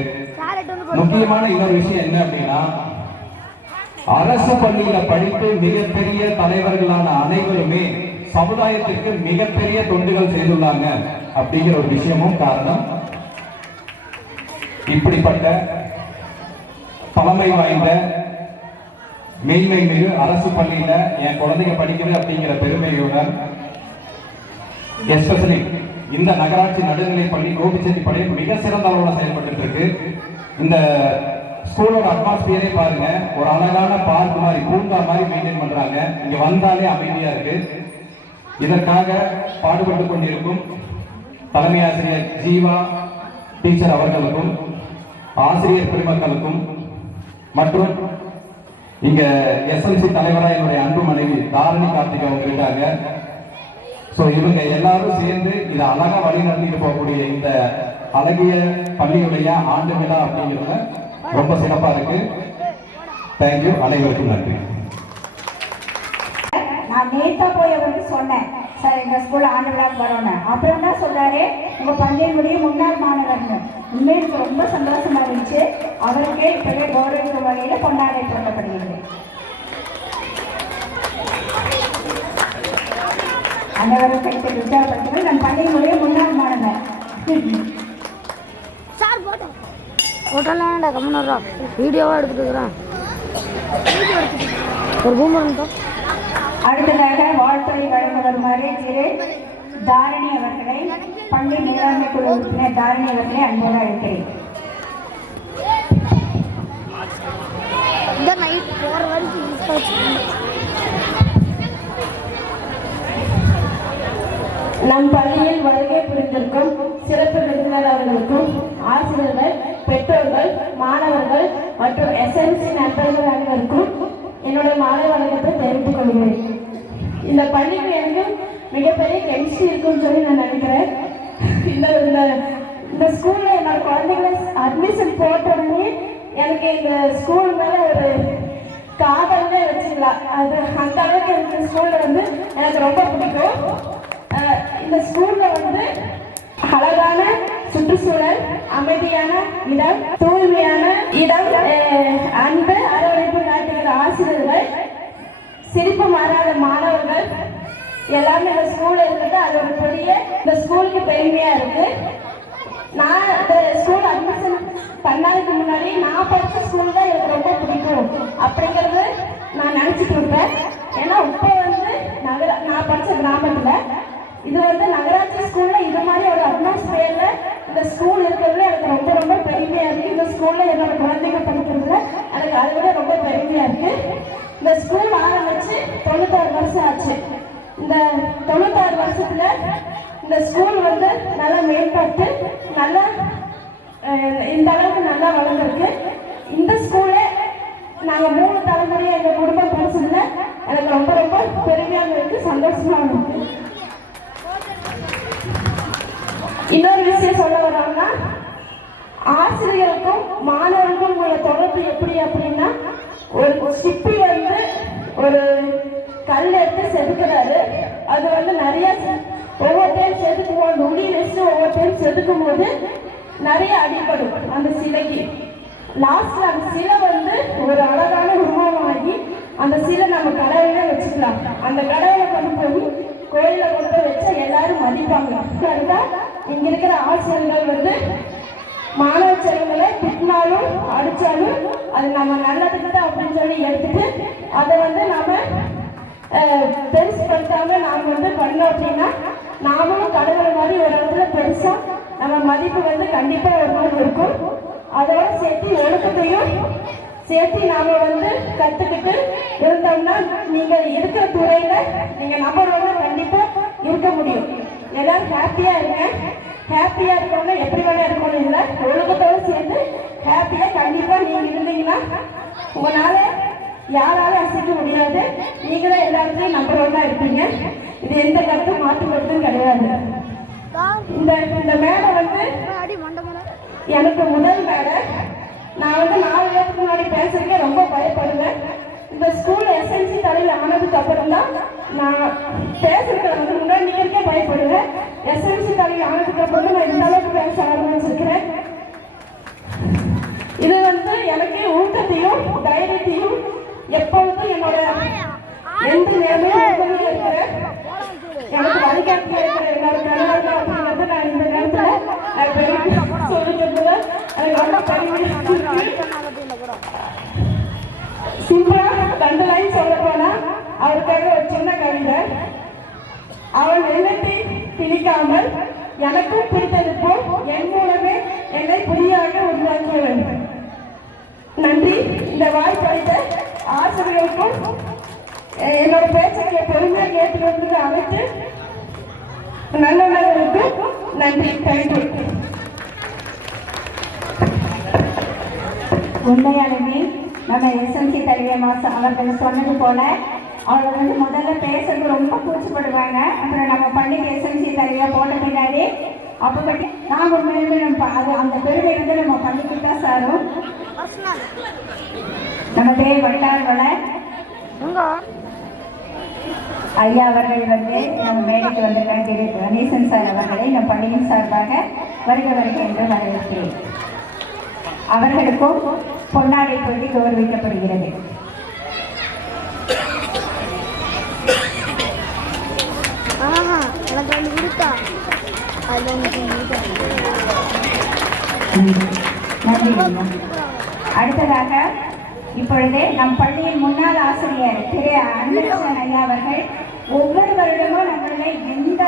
முக்கியமான இன்னொரு விஷயம் என்ன அப்படின்னா, அரசு பள்ளியில படித்து மிகப்பெரிய தலைவர்களான அனைவருமே சமுதாயத்திற்கு மிகப்பெரிய தொண்டுகள் செய்துள்ளாங்க அப்படிங்கிற ஒரு விஷயமும் காரணம். இப்படிப்பட்ட தலைமை வாய்ந்த மேன்மை மிகு அரசு பள்ளியில என் குழந்தைங்க படிக்குது அப்படிங்கிற பெருமையுடன், எஸ்பெஷலி இந்த நகராட்சி நடுநிலை பள்ளி கோபிச்செட்டிப்பாளையம் மிக சிறந்த அளவுல செயல்பட்டு இருக்கு. இந்த ஸ்கூலோட அட்மாஸ்பியரே பாருங்க, ஒரு அழகான பார்க் மாதிரி, பூங்கா மாதிரி மெயின்டைன் பண்றாங்க. இங்க வந்தாலே அமைதியா இருக்கு. இதற்காக பாடுபட்டு கொண்டிருக்கும் தலைமை ஆசிரியர் ஜீவா டீச்சர் அவர்களுக்கும், ஆசிரியர் பெருமக்களுக்கும் மற்றும் இங்க எஸ்எல்சி தலைவராக என்னுடைய அன்பு மனைவி தாரணி கார்த்திக் அவங்க இருக்காங்க. சோ இவங்க எல்லாரும் சேர்ந்து இதை அழகா வழி நடத்திட்டு போகக்கூடிய இந்த அழகிய பள்ளியுடைய ஆண்டு விழா அப்படிங்கிறத ரொம்ப சிறப்பா இருக்கு. தேங்க்யூ. அனைவருக்கும் நன்றி. நான் நேத்தா போய் அவருக்கு சொன்னேன், சார் எங்க ஸ்கூல்ல ஆண்டு விழாக்கு வரோன்னு. அப்புறம் தான் சொல்றாரு உங்க பள்ளியினுடைய முன்னாள் மாணவர்னு. உண்மைக்கு ரொம்ப சந்தோஷமா இருந்துச்சு. அவருக்கே இப்பவே கௌரவிக்கும் வகையில கொண்டாடை போட்டப்படுகிறது. அனைவரும் கைத்தை உற்சாகப்படுத்துவது நம் பள்ளியினுடைய முன்னாள் மாணவர். சார் போட்டோலாம் கம்முன்னு வீடியோவா எடுத்துட்டு இருக்கிறேன். ஒரு பூமரம். அடுத்ததாக வாழ்த்துறை வழங்க வருமாறு திரு தாரணி அவர்களை, பள்ளி மேலாண்மை குழு உறுப்பினர் தாரணி அவர்களை அன்போடு அழைக்கிறேன். இந்த நைட் போகிற வரைக்கும் நம் பள்ளியில் வருகை புரிந்திருக்கும் சிறப்பு விருந்தினர் அவர்களுக்கும் ஆசிரியர்கள், பெற்றோர்கள், மாணவர்கள் மற்றும் எஸ்எம்சி நண்பர்கள் அனைவருக்கும் என்னுடைய மாலை வணக்கத்தை தெரிவித்துக் கொள்கிறேன். இந்த பள்ளிக்கு எனக்கு மிகப்பெரிய கெமிஸ்ட்ரி இருக்குன்னு சொல்லி நான் நினைக்கிறேன். இந்த ஸ்கூல்ல என்னோட குழந்தைகளை அட்மிஷன் போட்டோடனே எனக்கு இந்த ஸ்கூல் மேல ஒரு காதல்னே வச்சுக்கலாம். அது அந்த அளவுக்கு எனக்கு ஸ்கூல்ல எனக்கு ரொம்ப பிடிக்கும். இந்த ஸ்கூல்ல அழகான சுற்றுச்சூழல், அமைதியான இடம், தூய்மையான இடம், அன்பு அரவணைப்பு காட்டுகிற ஆசிரியர்கள், சிரிப்பு மாறாத மாணவர்கள் எல்லாமே இந்த ஸ்கூல்ல இருக்கிறது அது ஒரு பெரிய இந்த ஸ்கூலுக்கு பெருமையா இருக்கு. நான் இந்த ஸ்கூல் அட்மிஷன் பண்ணதுக்கு முன்னாடி நான் படித்த ஸ்கூல் தான் எனக்கு ரொம்ப பிடிக்கும் அப்படிங்கிறது நான் நினச்சிட்டு இருப்பேன். ஏன்னா இப்போ நான் படித்த கிராமத்தில் இது நகராட்சி ஸ்கூல்ல இது மாதிரி ஒரு அட்மாஸ்பியர்ல இந்த ஸ்கூல் இருக்கிறதுல எனக்கு ரொம்ப ரொம்ப பெருமையா இருக்கு. இந்த ஸ்கூல்ல என்னோட குழந்தைங்க படிக்கிறதுல எனக்கு அதை விட ரொம்ப பெருமையா இருக்கு. இந்த ஸ்கூல் ஆரம்பிச்சு 96 வருஷம் ஆச்சு. இந்த 96 வருஷத்துல இந்த ஸ்கூல் நல்லா மேம்பட்டு நல்லா இந்த அளவுக்கு நல்லா வளர்ந்துருக்கு. இந்த ஸ்கூல்ல நாங்கள் 3 தலைமுறையா எங்கள் குடும்பம் படிச்சதுல எனக்கு ரொம்ப ரொம்ப பெருமையாக இருக்கு, சந்தோஷமா இருக்கு. இன்னொரு விஷயம் சொல்ல வரோம்னா, ஆசிரியருக்கும் மாணவருக்கும் உள்ள தொடர்பு எப்படி அப்படின்னா, ஒரு சிப்பி ஒரு கல் எடுத்து செதுக்கிறாரு. அது நிறைய ஒவ்வொரு டைம் செதுக்குவோம், நுடி வச்சு ஒவ்வொரு டைம் செதுக்கும் போது நிறைய அடிப்படும் அந்த சிலைக்கு. லாஸ்ட்ல அந்த சிலை ஒரு அழகான உருவமாகி அந்த சிலை நம்ம கடவுளே வச்சுக்கலாம். அந்த கடவுளை கொண்டு போய் கோயில கொண்டு போய் வச்சா எல்லாரும் மதிப்பாங்க. அதுதான் இங்க இருக்கிற ஆசிரியர்கள் மாணவ செல்வங்களை திட்டினாலும் அடிச்சாலும் அது நம்ம நல்லதுக்கு தான் அப்படின்னு சொல்லி எடுத்துட்டு அதை நாம பெருசுப்படுத்தாம நாம பண்ணோம் அப்படின்னா நாமளும் கடவுள் மாதிரி ஒரு இடத்துல பெருசா நம்ம மதிப்பு கண்டிப்பா ஒரு நாள் இருக்கும். அதோட சேர்த்து ஒழுக்கத்தையும் சேர்த்து நாம கத்துக்கிட்டு இருந்தோம்னா நீங்க இருக்கிற துறையில நீங்க நம்பர் 1 கண்டிப்பா இருக்க முடியும். எல்லாரும் ஹாப்பியா இருங்க. ஹாப்பியா இருக்கவங்க எப்படி வேணா இருக்கணும் இல்லை, ஒழுக்கத்தோடு சேர்ந்து ஹாப்பியா கண்டிப்பா நீங்க இருந்தீங்கன்னா உங்களால யாராலும் அசைக்க முடியாது. நீங்களும் எல்லாத்துலயும் நம்பர் 1 இருப்பீங்க. இது எந்த கருத்தும் மாற்று கருத்தும் கிடையாது. இந்த மேடை எனக்கு முதல் மேடை. நான் 4 வருஷத்துக்கு முன்னாடி பேசுறதுக்கே ரொம்ப பயப்படுவேன். இந்த ஸ்கூல் எஸ்எல்சி தலைவர் ஆனதுக்கு அப்புறம் தான் நான் பேசுறதுக்கு முன்னாடி நிற்கிறதுக்கே பயப்படுவேன். எஸ்எல்சி தலைவர் ஆனதுக்கு அப்புறம் நான் இந்த அளவுக்கு பேச ஆரம்பிச்சிருக்கிறேன். இது எனக்கு ஊக்கத்தையும் தைரியத்தையும் எப்பொழுதும் என்னோட எந்த நேரமும் இருக்கிறேன். எனக்கு வழிகாட்டி இருக்கிற என்னோட கணவர்கள் அப்படிங்கிறது நான் இந்த நேரத்தில் சொல்லிக்கிறதுல எனக்கு ரொம்ப பெருமை. சிம்பிளா 2 லைன் சொல்ல போனா அவருக்காக ஒரு சின்ன கவிதை. அவன் எண்ணத்தை திணிக்காமல் எனக்கும் பிடித்ததுப்போல் என் மூலமே என்னை புதியாக உருவாக்கியவன். நன்றி. இந்த வாய்ப்பளித்த ஆசிரியர்களுக்கும் என்னோட பேச்சுக்களை பொறுமையாக கேட்டு அமைத்து நல்லவர்களுக்கும் நன்றி. தேங்க்யூ. உண்மையாலுமே நம்ம எஸ்எல்சி தலைவர் மாசம் அவர்கள் சொன்னது போல அவங்க முதல்ல பேசுறது ரொம்ப கூச்சப்படுவாங்க. அப்புறம் நம்ம பள்ளிக்கு எஸ்எல்சி தலைவர் போட்ட பின்னாடி அப்போ பற்றி நான் உண்மையுமே அது அந்த பெருமை நம்ம பள்ளிக்கு தான் சாரும். நம்ம தேவை வட்டாரங்களை ஐயா அவர்கள் நம்ம மேடைக்கு வந்திருக்காங்க. திரு கணேசன் சார் அவர்களை நம் பள்ளியின் சார்பாக வருக என்று வரவேற்கிறேன். அவர்களுக்கும் பொன்னாடை சொல்லி கௌரவிக்கப்படுகிறது. அடுத்ததாக இப்பொழுது நம் பள்ளியின் முன்னாள் ஆசிரியர் திரு அன்பழகன் ஐயா அவர்கள் ஒவ்வொரு வருடமும் நம்மளுடைய நேரங்களில்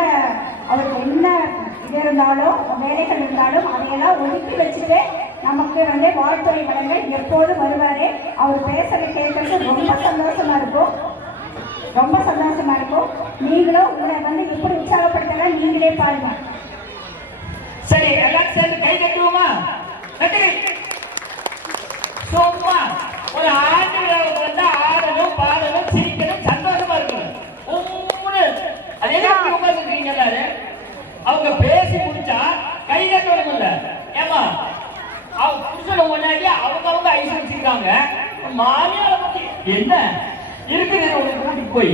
அவருக்கு என்ன இது இருந்தாலும் வேலைகள் இருந்தாலும் அதையெல்லாம் ஒதுக்கி வச்சுட்டு நமக்கு வாழ்த்துறை வழங்க எப்போதும் வருவார். அவர் பேசுறதை கேட்கறது ரொம்ப சந்தோஷமா இருக்கும், ரொம்ப சந்தோஷமா இருக்கும். நீங்களும் உங்களை எப்படி உற்சாகப்படுத்தலாம் நீங்களே பாருங்க. சரி, எல்லாரும் சேர்ந்து கை தட்டுவோமா? சும்மா ஒரு ஆண்டு விழாவுக்கு வந்தா ஆடணும், பாடணும், சிரிக்கணும், சந்தோஷமா இருக்கணும். அதே உட்கார்ந்துருக்கீங்க எல்லாரும். அவங்க பேசி முடிச்சா கை தட்டணும் இல்ல? ஏமா அவங்க புருஷனை முன்னாடி அவங்க ஐஸ் வச்சிருக்காங்க. மாமியாரை பத்தி என்ன இருக்குது உங்களுக்கு கூட்டிட்டு போய்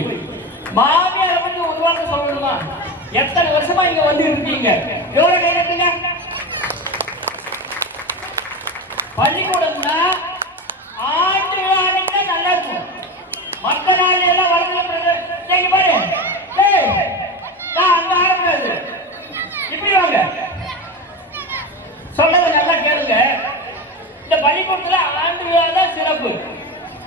மாமியாரை பத்தி ஒரு வாரம் சொல்லணுமா? எத்தனை வருஷமா இங்க வந்து இருக்கீங்க? எவ்வளவு கை தட்டுங்க. பள்ளிக்கூடம்னா ஆண்டு விழாவுக்கு நல்லா இருக்கும். மற்ற நாள் எல்லாம் வரது பாரு, அங்க ஆரம்பிக்காது. இப்படி வாங்க, சொல்றத நல்லா கேளுங்க. இந்த பள்ளிக்கூடத்துல ஆண்டு விழா தான் சிறப்பு.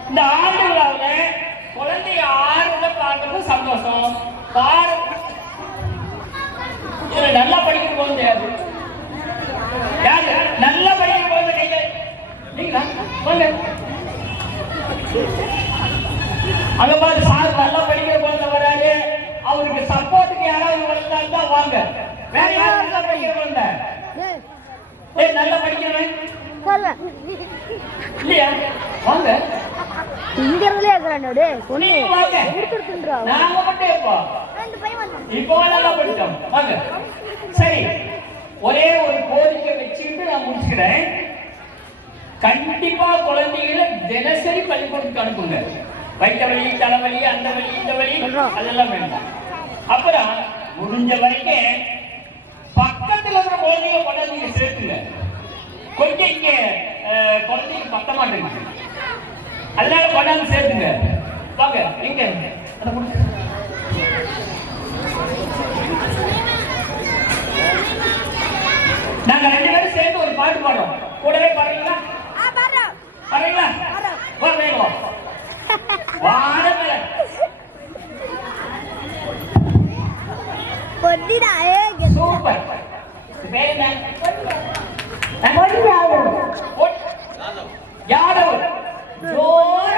இந்த ஆண்டு விழாவில் குழந்தைங்க ஆறுதல பார்க்கறது சந்தோஷம். இதுல நல்லா படிக்கிற குழந்தை யாரு? யாரு நல்லா படிக்கிற குழந்தை? கையில நீங்களா? அங்க பாரு, சார் நல்லா படிக்கிற குழந்தை வராரு. அவருக்கு சப்போர்ட்டுக்கு யாராவது வளர்ந்தா வாங்க. வேற யாரும் நல்லா படிக்கிற குழந்தை? நல்லா படிக்கிறவன் இல்லையா? வாங்க. சரி, ஒரே ஒரு கோரிக்கை வச்சுக்கிட்டு நான் முடிச்சுக்கிறேன். கண்டிப்பா குழந்தைகளை தினசரி பள்ளிக்கூடத்துக்கு அனுப்புங்க. வயிற்று வலி, தலைவலி, அந்த வலி, இந்த வலி அதெல்லாம் வேண்டாம். அப்புறம் முடிஞ்ச வரைக்கும் பக்கத்துல இருக்கிற குழந்தைங்க கொண்டாந்து சேர்த்துங்க. கொஞ்சம் இங்க குழந்தைங்க பத்த மாட்டேங்குது, அதனால கொண்டாந்து சேர்த்துங்க. வாங்க, எங்க நாங்க 2 பேரும் சேர்ந்து ஒரு பாட்டு பாடுறோம். கூடவே பாடுறீங்களா? பாடுறீங்களா? வா வேகம் வாடல. சூப்பர். பேர் என்ன? யாதவ். ஜோர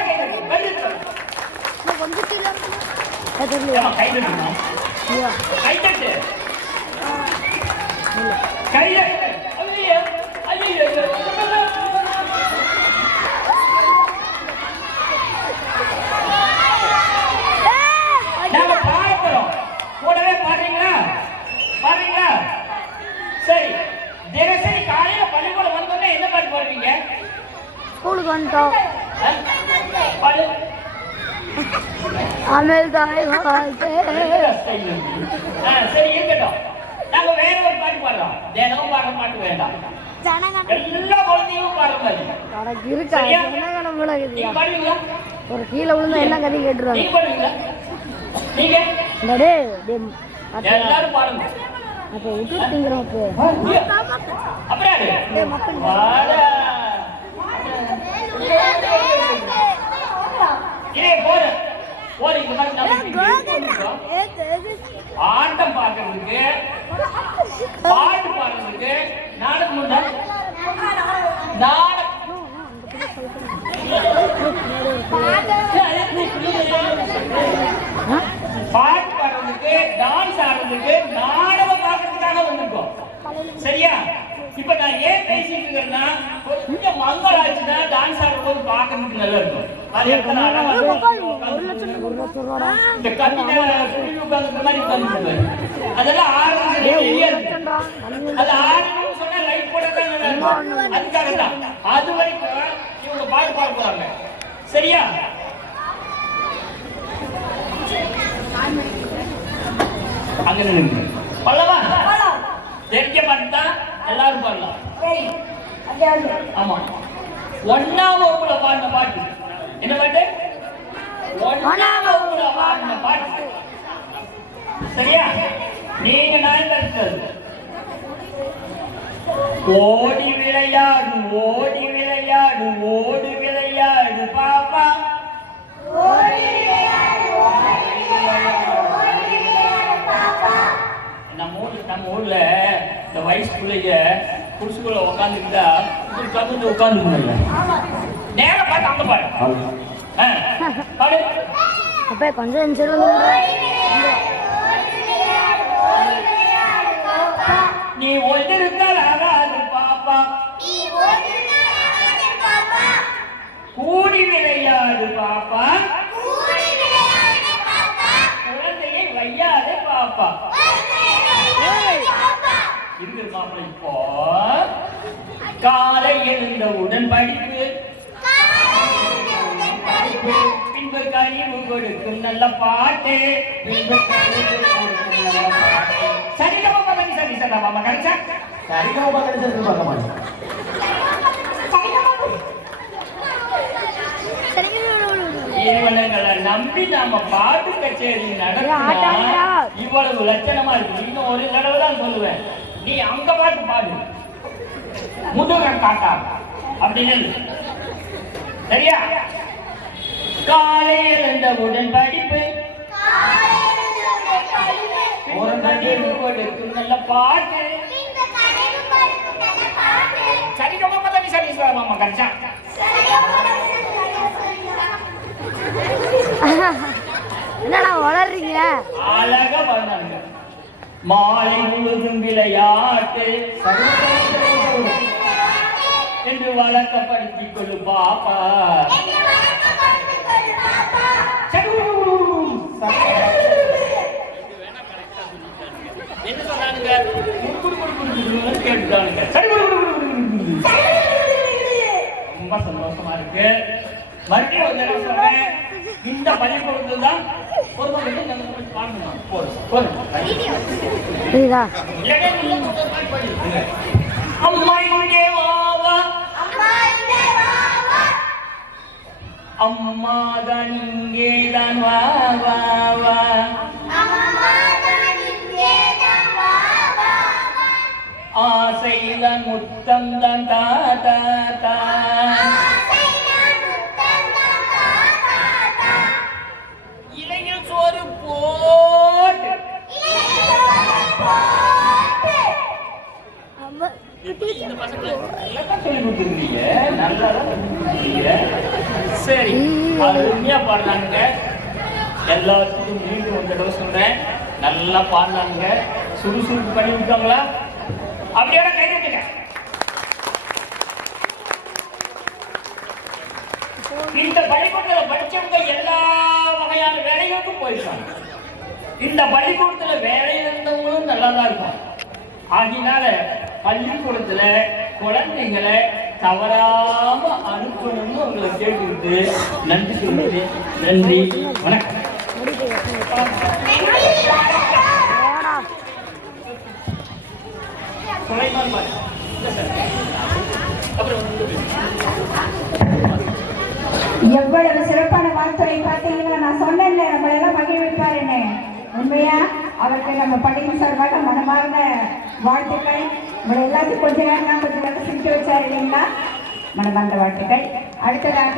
நாம பாடுறோம். கூடவே பாடுறீங்களா? பாடுறீங்களா? சரி, தினசரி காலையில பள்ளிக்கூடம் வந்தோடனே என்ன பாட்டு பாடுவீங்க? ஸ்கூலுக்கு வந்துட்டோம். பாடு. அமில் தாய் சரி, இருக்கட்டும். நாங்க வேற ஒரு பாட்டு பாடுறோம். தினமும் பாடுற பாட்டு வேண்டாம், எல்லா குழந்தையும் பாடுற மாதிரி. பாடுவீங்களா? ஒரு கீழே விழுந்தா என்ன கதை கேட்டுருவாங்க. நீங்க பாடுவீங்களா? நீங்க எல்லாரும் பாடுங்க. அப்ப விட்டுட்டீங்கிறோம். ஆட்டம் பார்க்கறதுக்கு, பாட்டு பாடுறதுக்கு, நாடகம் பாட்டு பாடுறதுக்கு, டான்ஸ் ஆடுறதுக்கு, நாடகம் பார்க்கறதுக்காக வந்திருக்கோம். சரியா? இப்ப நான் ஏன் பேசிட்டு இருக்கேன்னா, கொஞ்சம் மங்களாச்சுன்னா டான்ஸ் ஆடுற போது பார்க்கறதுக்கு நல்லா இருக்கும். இந்த கத்தின உட்கார்ந்து மாதிரி உட்கார்ந்து அதெல்லாம் ஆடுறது அது ஆடணும்னு சொன்னா லைட் போட்டதான் நல்லா இருக்கும். அதுக்காக தான். அது வரைக்கும் இவங்க பாட்டு பாட போறாங்க. சரியா? அங்க நின்று பல்லவா தெரிஞ்ச பாட்டு எல்லாரும் பாடலாம். ஆமா, 1ஆம் வகுப்புல பாடின பாட்டு. என்ன பாட்டு? 1ஆம் வகுப்புல பாடின பாட்டு. சரியா? நீங்க நான் இருக்கிறது ஓடி விளையாடு, ஓடி விளையாடு, ஓடி விளையாடு பாப்பா. ஓடி விளையாடு, ஓடி விளையாடு, ஓடி விளையாடு பாப்பா. நம்ம ஊர்ல இந்த வயசு பிள்ளைங்க குடிசுக்குள்ள உட்காந்துக்கிட்டா இப்படி கவிழ்ந்து உட்காந்துக்கணும்ல நேரம் பார்த்து அங்க பாரு பாரு அப்போ கொஞ்சம் சரி நீ ஒன்றிருக்கால் ஆகாது பாப்பா கூடி விளையாடு பாப்பா குழந்தையை வையாதே பாப்பா இருக்கு மாப்பிள்ளை இப்போ காலை எழுந்தவுடன் படிப்பு பின்பு கனிவு கொடுக்கும் நல்ல பாட்டு சரிகமா பண்ணி சரி சார் மாமா கழிச்சா சரிகமா பண்ணி சரி பார்க்க மாட்டேன் இவங்களை நம்பி நாம பாட்டு கச்சேரி நடத்தினா இவ்வளவு லட்சணமா இருக்கு. இன்னும் ஒரு தடவை தான் சொல்லுவேன், நீ அங்க பாட்டு பாடு முதுகன் காட்டா அப்படின்னு சரியா? காலை எழுந்தவுடன் படிப்பு ஒரு கனிவு கொடுக்கும் நல்ல பாட்டு சரிகமா பண்ணி சரி சார் மாமா கழிச்சா என்னடா வளர்றீங்க? அழகா பண்ணாங்க. மாலை முழுதும் விளையாட்டு என்று வழக்கப்படுத்திக் கொள்ளு பாப்பா. என்ன சொன்னாங்க? கேட்டுட்டானுங்க. ரொம்ப சந்தோஷமா இருக்கு. மறுபடியும் ஒரு தடவை சொல்றேன், இந்த பள்ளிக்கூடத்தில் தான் அம்மா இங்கே வாவா, அம்மா தான் இங்கே தான் வாவா, ஆசைதான் முத்தம் தான் தாத்தா தான் சோறு போட்டு இந்த பசங்களை எல்லாம் சொல்லி கொடுத்துருக்கீங்க, நல்லா கொடுத்துருக்கீங்க. சரி, அருமையா பாடுறாங்க. எல்லாத்துக்கும் மீண்டும் ஒரு தடவை சொல்றேன், நல்லா பாடுறாங்க. சுறுசுறுப்பு பண்ணி விட்டாங்களா? அப்படியோட கை தட்டுங்க. இந்த பள்ளிக்கூடத்துல படிச்சவங்க எல்லா வகையான வேலைகளுக்கும் போயிருக்காங்க. இந்த பள்ளிக்கூடத்துல வேலை இருந்தவங்களும் நல்லா தான் இருக்கும். ஆகினால பள்ளிக்கூடத்துல குழந்தைங்களை தவறாம அனுப்பணும்னு உங்களை கேட்டுக்கிட்டு நன்றி சொல்லுங்க. நன்றி, வணக்கம். எவ்வளவு சிறப்பான வாழ்த்துறை பார்த்தீங்களா? நான் சொன்னேன் நம்மளெல்லாம் மகிழ்விப்பாருன்னு. உண்மையா அவருக்கு நம்ம பள்ளியின் சார்பாக மனமார்ந்த வாழ்த்துக்கள். உங்களை எல்லாத்தையும் கொஞ்ச நேரம் கொஞ்சம் நேரம் சிரிக்க வச்சாரு இல்லைங்களா? மனமார்ந்த வாழ்த்துக்கள். அடுத்ததாக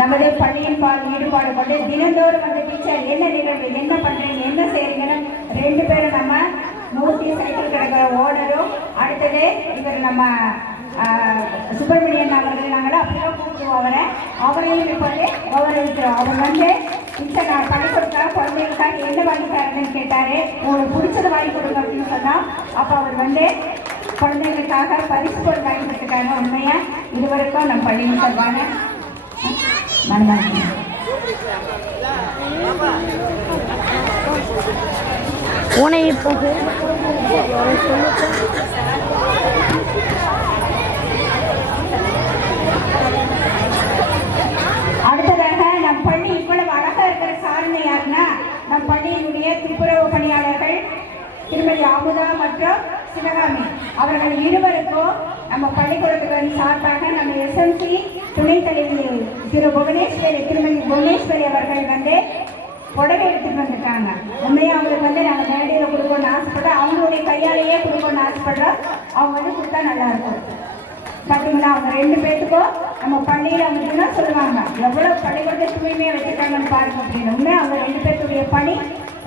நம்முடைய பள்ளியின் பால் ஈடுபாடு கொண்டு தினந்தோறும் வந்து டீச்சர் என்ன நிகழ்வு, என்ன பண்றீங்க, என்ன செய்றீங்கன்னு 2 பேரும் நம்ம மூர்த்தி சைக்கிள் கிடக்கிற ஓனரும், அடுத்தது இவர் நம்ம சுப்பிரமணியன் அவர்கள், நாங்கள் அப்படிதான் கூப்பிடுவோம் அவரையும் இப்போது கௌரவிக்கிறோம். அவர் வந்து டீச்சர் நான் பள்ளிக்கூடத்தாக குழந்தைகளுக்காக என்ன வாங்கி தரேன்னு கேட்டாரு. உங்களுக்கு பிடிச்சது வாங்கி கொடுங்க அப்படின்னு சொன்னோம். அப்போ அவர் வந்து குழந்தைகளுக்காக பரிசு பொருள் வாங்கி கொடுத்துருக்காங்க. உண்மையா இதுவரைக்கும் நம்ம பள்ளியின் சார்பான மனமார்ந்த உனை இப்போ அடுத்ததாக நம் பள்ளி இவ்வளவு அழகா இருக்கிற காரணம் யாருன்னா, நம் பள்ளியினுடைய துப்புரவு பணியாளர்கள் திருமதி அமுதா மற்றும் சிவகாமி அவர்கள் இருவருக்கும் நம்ம பள்ளிக்கூடத்துக்கு சார்பாக நம்ம SMC துணைத் தலைவி திரு புவனேஸ்வரி, திருமதி புவனேஸ்வரி அவர்கள் வந்து புடவை எடுத்துட்டு வந்துட்டாங்க. உண்மையாக அவங்களுக்கு வந்து நாங்கள் நேரடியில் கொடுக்கணும்னு ஆசைப்படுறோம். அவங்களுடைய கையாலேயே கொடுக்கணும்னு ஆசைப்படுறோம். அவங்க வந்து கொடுத்தா நல்லா இருக்கும். பார்த்தீங்களா, அவங்க 2 பேருக்கும் நம்ம பள்ளியில் அவங்க தான் சொல்லுவாங்க எவ்வளோ பள்ளிக்கூடத்தை தூய்மையாக வச்சுருக்காங்கன்னு பாருங்க அப்படின்னு. உண்மையாக அவங்க 2 பேருடைய பணி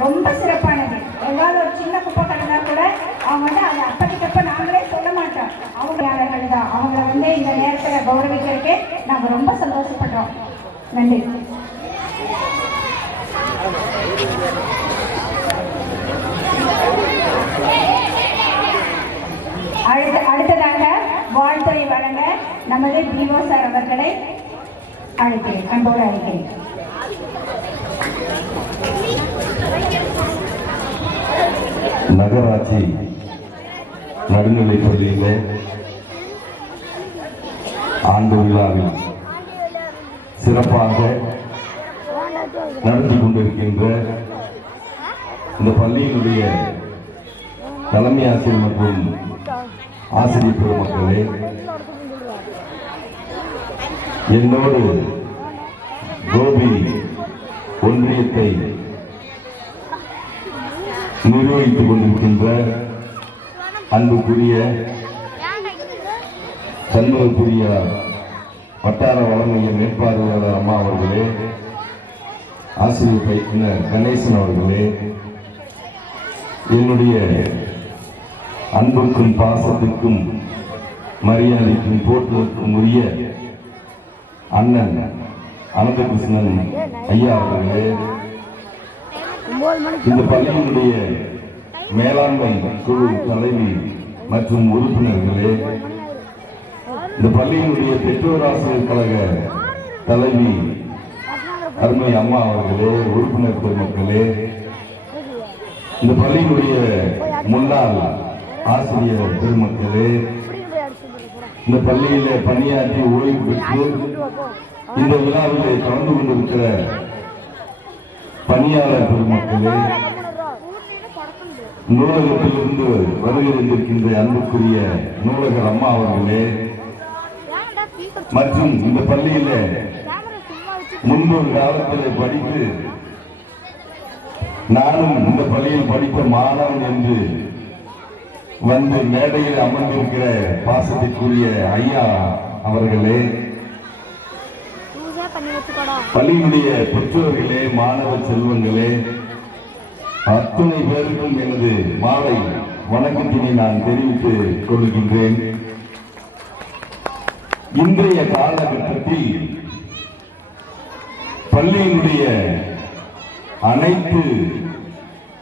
ரொம்ப சிறப்பானது. ஏதாவது ஒரு சின்ன குப்பை கிடந்தா கூட அவங்க வந்து அதை அப்பக்கிட்டப்ப நாங்களே சொல்ல மாட்டோம். அவங்களாளர்கள் தான். அவங்கள வந்து இந்த நேரத்தில் கௌரவிக்கிறதுக்கே நாங்கள் ரொம்ப சந்தோஷப்படுறோம். நன்றி. அடுத்ததாக வாழ்த்துறை வழங்க நமது பிஓ சார் அவர்களை அழைக்கிறேன், அன்போடு அழைக்கிறேன். நகராட்சி நடுநிலைப் பள்ளியிலே ஆண்டு விழாவில் சிறப்பாக நடத்தி கொண்டிருக்கின்ற இந்த பள்ளியினுடைய தலைமை ஆசிரியர் மற்றும் ஆசிரியர் பெருமக்களே, என்னோடு கோபி ஒன்றியத்தை நிர்வகித்துக் கொண்டிருக்கின்ற அன்புக்குரிய சண்முகக்குரிய வட்டார வளமைய மேற்பார்வையாளர் அம்மா அவர்களே, ஆசிரியர் பயிற்றுனர் கணேசன் அவர்களே, என்னுடைய அன்புக்கும் பாசத்துக்கும் மரியாதைக்கும் போற்றுவதற்கும் உரிய அண்ணன் அனந்தகிருஷ்ணன் ஐயா அவர்களே, இந்த பள்ளியினுடைய மேலாண்மை குழு தலைவி மற்றும் உறுப்பினர்களே, இந்த பள்ளியினுடைய பெற்றோர் ஆசிரியர் கழக தலைவி அருமை அம்மா அவர்களே, உறுப்பினர் பெருமக்களே, இந்த பள்ளியினுடைய முன்னாள் ஆசிரியர் பெருமக்களே, இந்த பள்ளியில பணியாற்றி ஓய்வு பெற்று இந்த விழாவிலே கலந்து கொண்டிருக்கிற பணியாளர் பெருமக்களே, நூலகத்திலிருந்து வருகின்ற அன்புக்குரிய நூலகர் அம்மா அவர்களே, மற்றும் இந்த பள்ளியில முன்னொரு காலத்தில் படித்து நானும் இந்த பள்ளியில் படித்த மாணவன் என்று வந்து மேடையில் அமர்ந்திருக்கிற பாசத்திற்குரிய ஐயா அவர்களே, பள்ளியினுடைய பெற்றோர்களே, மாணவ செல்வங்களே, அத்துணை பேருக்கும் எனது மாலை வணக்கத்தினை நான் தெரிவித்துக் கொள்கின்றேன். இன்றைய காலகட்டத்தில் பள்ளியினுடைய அனைத்து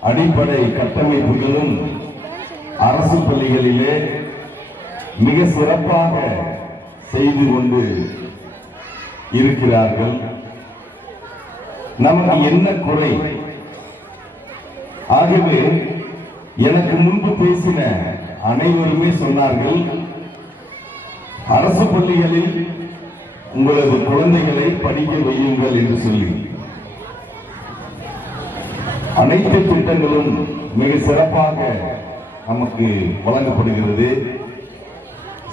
அடிப்படை கட்டமைப்புகளும் அரசு பள்ளிகளிலே மிக சிறப்பாக செய்து கொண்டு இருக்கிறார்கள். நமக்கு என்ன குறை? ஆகவே எனக்கு முன்பு பேசின அனைவருமே சொன்னார்கள், அரசு பள்ளிகளில் உங்களது குழந்தைகளை படிக்க வையுங்கள் என்று சொல்லி. அனைத்து திட்டங்களும் மிக சிறப்பாக நமக்கு வழங்கப்படுகிறது.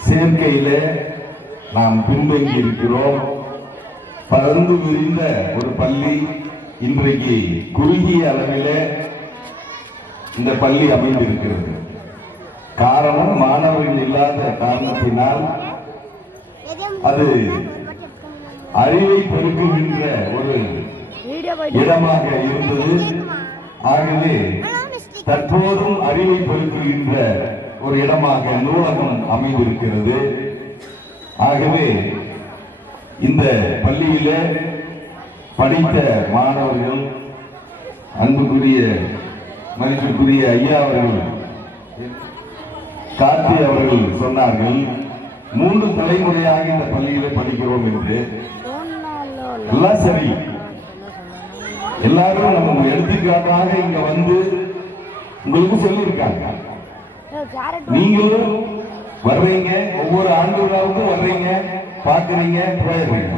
சேர்க்கையில நாம் பின்தங்கி இருக்கிறோம். பறந்து விரிந்த ஒரு பள்ளி இன்றைக்கு குறுகிய அளவில் இந்த பள்ளி அமைந்திருக்கிறது. காரணம், மாணவர்கள் இல்லாத காரணத்தினால் அது அறிவை பெருக்குகின்ற ஒரு இடமாக இருந்தது. ஆகவே தற்போதும் அறிவை பெருக்குகின்ற ஒரு இடமாக நூலகம் அமைந்திருக்கிறது. ஆகவே இந்த பள்ளியில படித்த மாணவர்கள், அன்புக்குரிய மதிப்புக்குரிய ஐயா அவர்கள், கார்த்தி அவர்கள் சொன்னார்கள், 3 தலைமுறையாக இந்த பள்ளியில படிக்கிறோம் என்று. எல்லாம் சரி, எல்லாரும் நம்ம எடுத்துக்காட்டாக இங்க வந்து உங்களுக்கு சொல்லியிருக்காங்க. நீங்களும் வர்றீங்க, ஒவ்வொரு ஆண்டு விழாவுக்கும் வர்றீங்க, பார்க்கிறீங்க, போயிடுறீங்க.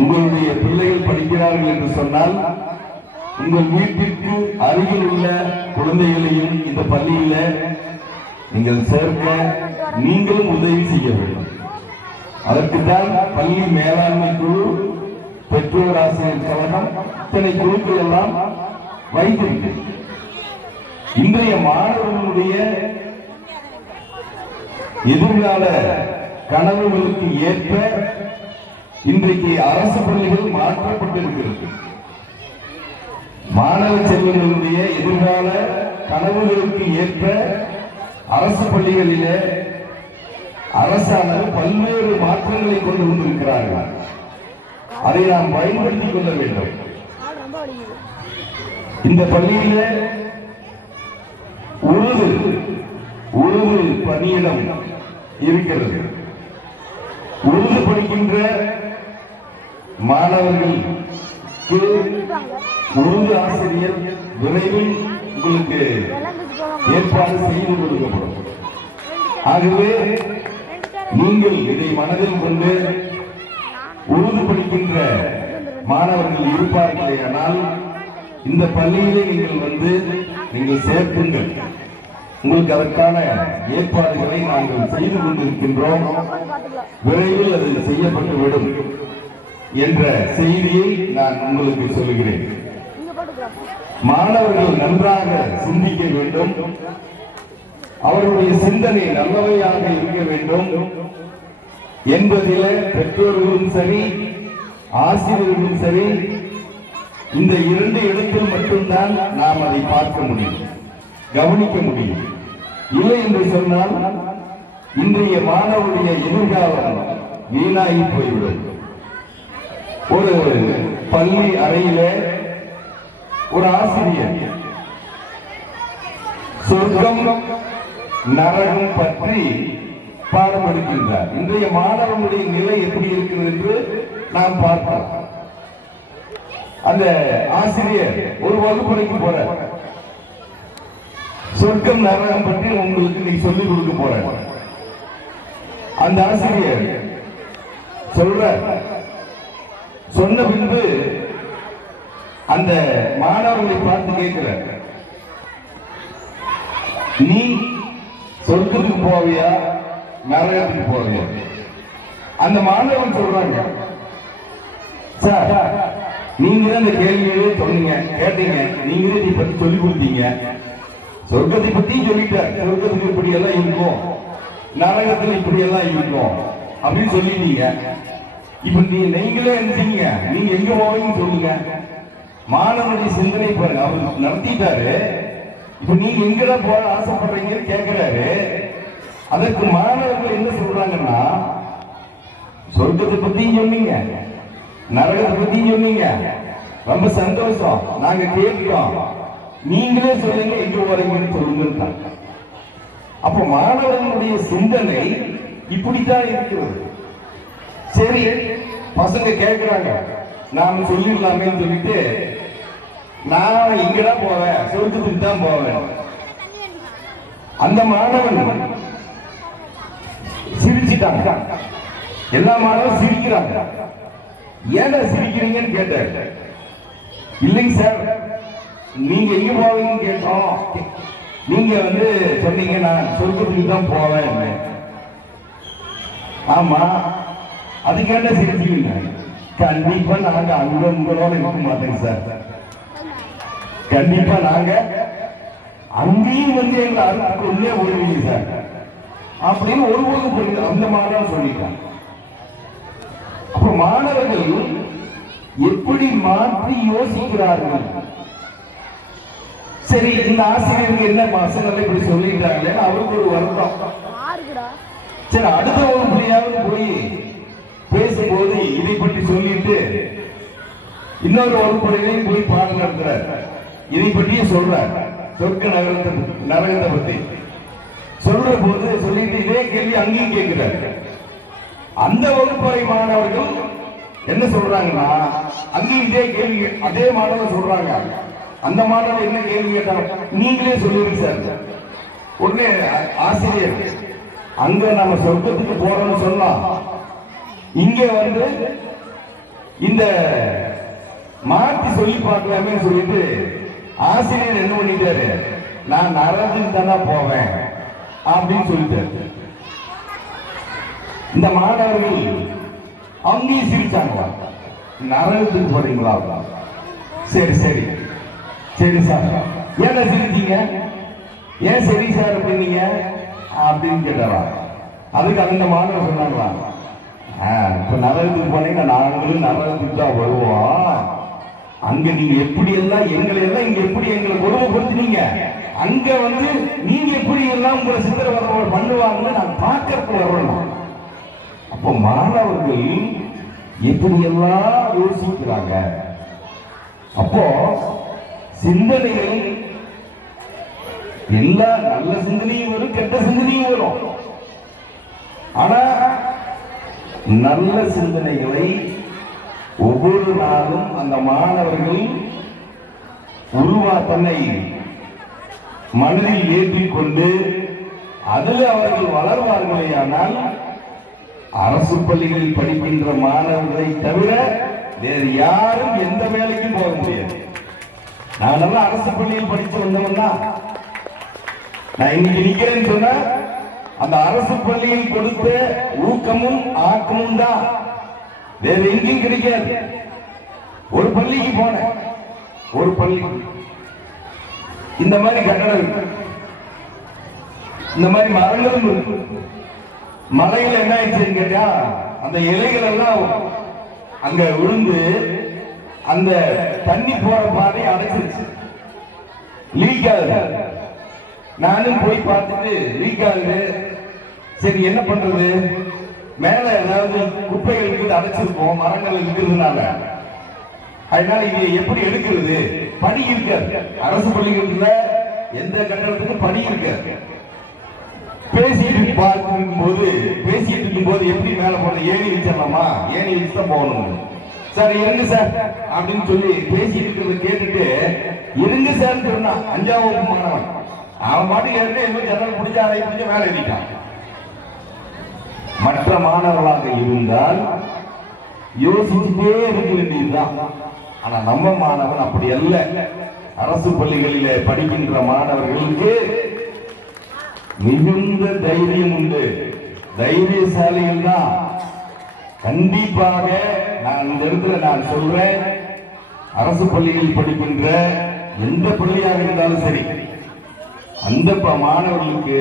உங்களுடைய பிள்ளைகள் படிக்கிறார்கள் என்று சொன்னால் உங்கள் வீட்டிற்கு அருகில் உள்ள குழந்தைகளையும் இந்த பள்ளியில நீங்கள் சேர்க்க நீங்களும் உதவி செய்ய வேண்டும். அதற்குத்தான் பள்ளி மேலாண்மை குழு, பெற்றோர் ஆசிரியர் கழகம், இத்தனை குழுக்கள் எல்லாம் வைத்திருக்கிறது. இன்றைய மாணவர்களுடைய எதிர்கால கனவுகளுக்கு ஏற்ப இன்றைக்கு அரசு பள்ளிகள் மாற்றப்பட்டிருக்கிறது. மாணவ செல்வங்களுடைய எதிர்கால கனவுகளுக்கு ஏற்ப அரசு பள்ளிகளிலே அரசானது பல்வேறு மாற்றங்களை கொண்டு வந்திருக்கிறார்கள். அதை நாம் பயன்படுத்திக் கொள்ள வேண்டும். இந்த பள்ளியில உருது பணியிடம் இருக்கிறது. உருது படிக்கின்ற மாணவர்களுக்கு உருது ஆசிரியர் விரைவில் உங்களுக்கு ஏற்பாடு செய்து கொடுக்கப்படும். ஆகவே நீங்கள் இதை மனதில் கொண்டு உருது படிக்கின்ற மாணவர்கள் இருப்பார்களே, ஆனால் இந்த பள்ளியிலே நீங்கள் சேர்க்குங்கள். உங்களுக்கு அதற்கான ஏற்பாடுகளை நாங்கள் செய்து கொண்டிருக்கின்றோம். விரைவில் அது செய்யப்பட்டுவிடும் என்ற செய்தியை நான் உங்களுக்கு சொல்லுகிறேன். மாணவர்கள் நன்றாக சிந்திக்க வேண்டும். அவருடைய சிந்தனை நல்லவையாக இருக்க வேண்டும் என்பதில் பெற்றோர்களும் சரி, ஆசிரியர்களும் சரி, இந்த 2 இடத்தில் மட்டும்தான் நாம் அதை பார்க்க முடியும், கவனிக்க முடியும். இல்லை என்று சொன்னால் இன்றைய மாணவருடைய எதிர்காலம் வீணாகி போய்விடும். ஒரு பள்ளி அறையில ஒரு ஆசிரியர் சொர்க்கம் நரகம் பற்றி பாடம் எடுக்கின்றார். இன்றைய மாணவனுடைய நிலை எப்படி இருக்கிறது என்று நாம் பார்ப்போம். அந்த ஆசிரியர் ஒரு வகுப்பறைக்கு போற சொர்க்கம் நரகம் பற்றி உங்களுக்கு நீ சொல்லிக் கொடுக்க போற. அந்த ஆசிரியர் சொன்ன பின்பு அந்த மாணவர்களை பார்த்து கேட்கிற, நீ சொர்க்கத்துக்கு போவியா நரகத்துக்கு போவியா? அந்த மாணவன் சொல்றாங்க, சார் நீங்க தான் இந்த கேள்வியே சொன்னீங்க, கேட்டீங்க, நீங்களே இதை பத்தி சொல்லி கொடுத்தீங்க. சொர்க்கத்தை பத்தி சொல்லிட்டார், சொர்க்கத்துக்கு இப்படி எல்லாம் இருக்கும், நரகத்தில் இப்படி எல்லாம் இருக்கும் அப்படின்னு சொல்லிட்டீங்க. இப்ப நீங்களே நினைச்சீங்க, நீங்க எங்க போவீங்கன்னு சொல்லுங்க. மாணவனுடைய சிந்தனை பாருங்க, அவர் நடத்திட்டாரு. இப்ப நீங்க எங்கதான் போக ஆசைப்படுறீங்கன்னு கேட்கிறாரு. அதற்கு மாணவர்கள் என்ன சொல்றாங்கன்னா, சொர்க்கத்தை பத்தியும் சொன்னீங்க, நரகத்தை பத்தியும் சொன்னீங்க, ரொம்ப சந்தோஷம், நாங்க கேட்கிறோம், நீங்களே சொல்லுங்க எங்க போறீங்கன்னு சொல்லுங்க. அப்ப மாணவர்களுடைய சிந்தனை இப்படித்தான் இருக்கிறது. சரி, பசங்க கேட்கிறாங்க, நாம சொல்லிடலாமே சொல்லிட்டு, நான் எங்கடா போவேன், சொர்க்கத்துக்கு தான் போவேன். அந்த மாணவன் சிரிச்சிட்டாங்க. எல்லா மாணவரும் சிரிக்கிறாங்க. ஏன்னா சிரிக்கிறீங்கன்னு கேட்டார். இல்லைங்க சார், நீங்க எங்க போவீங்கன்னு கேட்டோம், நீங்க சொன்னீங்க நான் சொர்க்கத்துக்கு தான் போவேன். ஆமா, அதுக்கு என்ன சிரிச்சீங்க? கண்டிப்பா நாங்க அங்க உங்களோட இருக்க மாட்டேங்க சார், கண்டிப்பா நாங்க அங்கேயும் எங்களை அறுத்துக்கொண்டே ஓடுவீங்க சார் அப்படின்னு ஒருபோதும் புரியுது. அந்த மாணவன் சொல்லிட்டாங்க. அப்ப மாணவர்கள் எப்படி மாற்றி யோசிக்கிறார்கள்? சரி, இந்த ஆசிரியருக்கு என்ன பசங்களை இப்படி சொல்லிட்டாங்களே அவருக்கு ஒரு வருத்தம். சரி, அடுத்த வகுப்புலையாவது போய் பேசும்போது இதை பற்றி சொல்லிட்டு இன்னொரு வகுப்புறையிலையும் போய் பாடம் நடத்துறார், இதை பற்றியே சொல்றார். சொர்க்க நரகத்தை பத்தி சொல்ற போது சொல்லிட்டு இதே கேள்வி அங்கேயும் கேட்கிறார். அந்த வகுப்பறை மாணவர்கள் என்ன சொல்றாங்கன்னா, அங்கேயும் இதே கேள்வி அதே மாணவர் சொல்றாங்க. அந்த மாணவர் என்ன கேள்வி கேட்டாங்க, நீங்களே சொல்லுவீங்க சார். உடனே ஆசிரியர், அங்க நம்ம சொர்க்கத்துக்கு போறோம்னு சொன்னா, இங்க இந்த மாற்றி சொல்லி பார்க்கலாமே சொல்லிட்டு ஆசிரியர் என்ன பண்ணிட்டாரு, நான் நரகத்துக்கு தானே போவேன் அப்படின்னு சொல்லிட்டாரு. இந்த மாணவர்கள் அங்கேயும் சிரிச்சாங்க, நரகத்துக்கு போறீங்களா? சரி சரி சரி சார், ஏன் சிரிச்சீங்க, ஏன் சரி சார் அப்படின்னீங்க அப்படின்னு கேட்டாரா. அதுக்கு அந்த மாணவர் சொன்னாங்களா, இப்ப நரகத்துக்கு போனீங்கன்னா நாங்களும் நரகத்துக்கு தான் வருவோம், அங்க நீங்க எப்படி எல்லாம் எங்களை எல்லாம் இங்க எப்படி எங்களை கொடுமைப்படுத்தினீங்க, அங்க வந்து நீங்க எப்படி எல்லாம் உங்களை சித்திரவதை பண்ணுவாங்கன்னு நான் பார்க்கறதுக்கு வரணும். அப்போ மாணவர்கள் எப்படி எல்லாம் யோசிக்கிறாங்க. அப்போ சிந்தனைகள் எல்லா நல்ல சிந்தனையும் வரும், கெட்ட சிந்தனையும் வரும். ஆனா நல்ல சிந்தனைகளை ஒவ்வொரு நாளும் அந்த மாணவர்கள் தன்னை மனதில் ஏற்றிக்கொண்டு அதில் அவர்கள் வளர்வார்களே. ஆனால் அரசு பள்ளிகளில் படிக்கின்ற மாணவர்களை தவிர வேறு யாரும் எந்த வேலைக்கும் போக முடியாது. நானெல்லாம் அரசு பள்ளியில் படித்து வந்தவன்னா நான் இன்னைக்கு நிக்கிறேன்னு சொன்னா அந்த அரசு பள்ளியில் கொடுத்த ஊக்கமும் ஆக்கமும் தான், வேற எங்கேயும் கிடைக்காது. ஒரு பள்ளிக்கு போன ஒரு பள்ளி இந்த மாதிரி கட்டடம் இருக்கு, இந்த மாதிரி மரங்களும் இருக்கு. மலையில என்ன ஆயிடுச்சுன்னு கேட்டா அந்த இலைகள் எல்லாம் அங்க விழுந்து அந்த தண்ணி போற பாதை அடைச்சிருச்சு, லீக் ஆகுது. நானும் போய் பார்த்துட்டு லீக் ஆகுது, சரி என்ன பண்றது, மேல ஏதாவது குப்பைகளுக்கு அடைச்சிருக்கோம் மரங்கள் இருக்கிறதுனால, அதனால இது எப்படி எடுக்கிறது, படி இருக்காது அரசு பள்ளிகளுக்குள்ள எந்த கட்டடத்துக்கும் படி இருக்காது. பேசிட்டு இருக்கும்போது எப்படி மேல போன ஏணி வச்சிடலாமா, ஏணி வச்சு தான் போகணும். சார் இருங்க சார் அப்படின்னு சொல்லி பேசிட்டு இருக்கிறத கேட்டுட்டு இருங்க சார் சொன்னா 5ஆம் வகுப்பு மாணவன் அவன் பாட்டுக்கு இன்னும் ஜன்னல் பிடிச்ச அறை பிடிச்ச மேல ஏறிட்டான். மற்ற மாணவர்களாக இருந்தால் யோசிச்சுட்டே இருக்க வேண்டியதுதான். ஆனா நம்ம மாணவன் அப்படி அல்ல. அரசு பள்ளிகளில படிக்கின்ற மாணவர்களுக்கு மிகுந்த தைரியம் உண்டு, தைரியசாலிகள் தான். கண்டிப்பாக நான் இந்த இடத்துல நான் சொல்றேன், அரசு பள்ளிகளில் படிக்கின்ற எந்த பள்ளியாக இருந்தாலும் சரி அந்த மாணவர்களுக்கு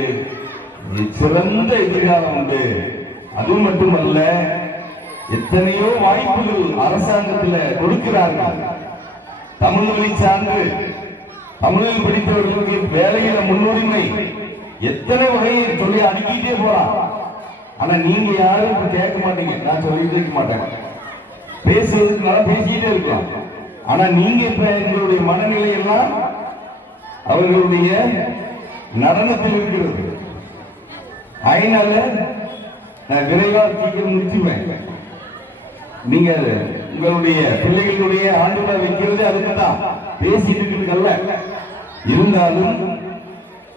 சிறந்த எதிர்காலம் உண்டு. அது மட்டுமல்ல, எத்தனையோ வாய்ப்புகள் அரசாங்கத்தில் கொடுக்கிறார்கள். தமிழ் மொழி சான்று, தமிழில் படித்தவர்களுக்கு வேலையில முன்னுரிமை, எத்தனை வகையை சொல்லி அடுக்கிட்டே போறான். ஆனா நீங்க யாரும் இப்ப கேட்க மாட்டீங்க, நான் சொல்லிட்டே இருக்க மாட்டேன். பேசுறதுக்கு நல்லா பேசிக்கிட்டே இருக்கலாம். ஆனா நீங்க இப்ப எங்களுடைய மனநிலை எல்லாம் அவர்களுடைய நடனத்தில் இருக்கிறது. அதனால நான் விரைவாக சீக்கிரம் முடிச்சுவேன். நீங்க உங்களுடைய பிள்ளைகளுடைய ஆண்டு விழா வைக்கிறது அதுக்கு தான், பேசிட்டு இருக்கிறதுக்கல்ல. இருந்தாலும்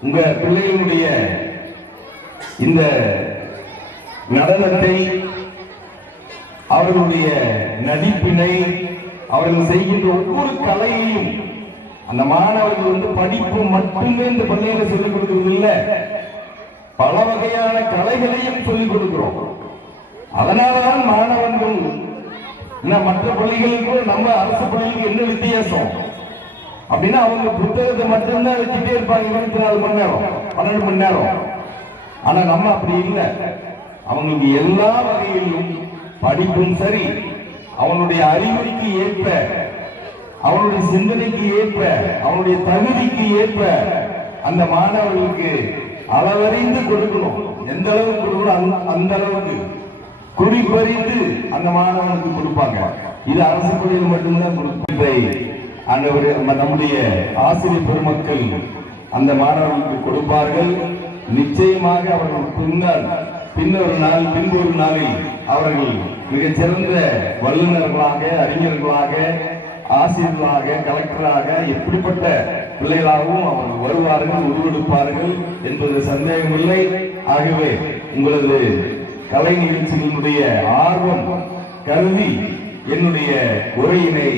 உங்க பிள்ளைகளுடைய இந்த நடனத்தை, அவர்களுடைய நடிப்பினை, அவர்கள் செய்கின்ற ஒவ்வொரு கலையையும் அந்த மாணவர்கள் படிப்பு மட்டுமே இந்த பள்ளியில சொல்லிக் கொடுக்கிறது இல்லை, பல வகையான கலைகளையும் சொல்லிக் கொடுக்கிறோம். அதனாலதான் மாணவர்கள் மற்ற பள்ளிகளுக்கு நம்ம அரசு பள்ளிகளுக்கு என்ன வித்தியாசம் அப்படின்னா, அவங்க புத்தகத்தை மட்டும்தான் வச்சுட்டே இருப்பாங்க 24 மணி நேரம் 12 மணி நேரம். ஆனா நம்ம அப்படி இல்லை. அவங்களுக்கு எல்லா வகையிலும் படிப்பும் சரி, அவனுடைய அறிவுக்கு ஏற்ப, அவனுடைய சிந்தனைக்கு ஏற்ப, அவனுடைய தகுதிக்கு ஏற்ப அந்த மாணவர்களுக்கு அளவறிந்து கொடுக்கணும். எந்த அளவுக்கு கொடுக்கணும் அந்த அளவுக்கு குறிப்பறிந்து அந்த மாணவனுக்கு கொடுப்பாங்க. இது அரசு பள்ளியில் மட்டும்தான் கொடுப்பதை நம்முடைய ஆசிரியர் பெருமக்கள் அந்த மாணவர்களுக்கு கொடுப்பார்கள். நிச்சயமாக அவர்கள் பின்பொரு நாளில் அவர்கள் மிகச்சிறந்த வல்லுநர்களாக, அறிஞர்களாக, ஆசிரியர்களாக, கலெக்டராக, எப்படிப்பட்ட பிள்ளைகளாகவும் அவர்கள் வருவார்கள், உருவெடுப்பார்கள் என்பது சந்தேகமில்லை. ஆகவே உங்களது கலை நிகழ்ச்சிகளுடைய ஆர்வம் கருதி என்னுடைய உரையினை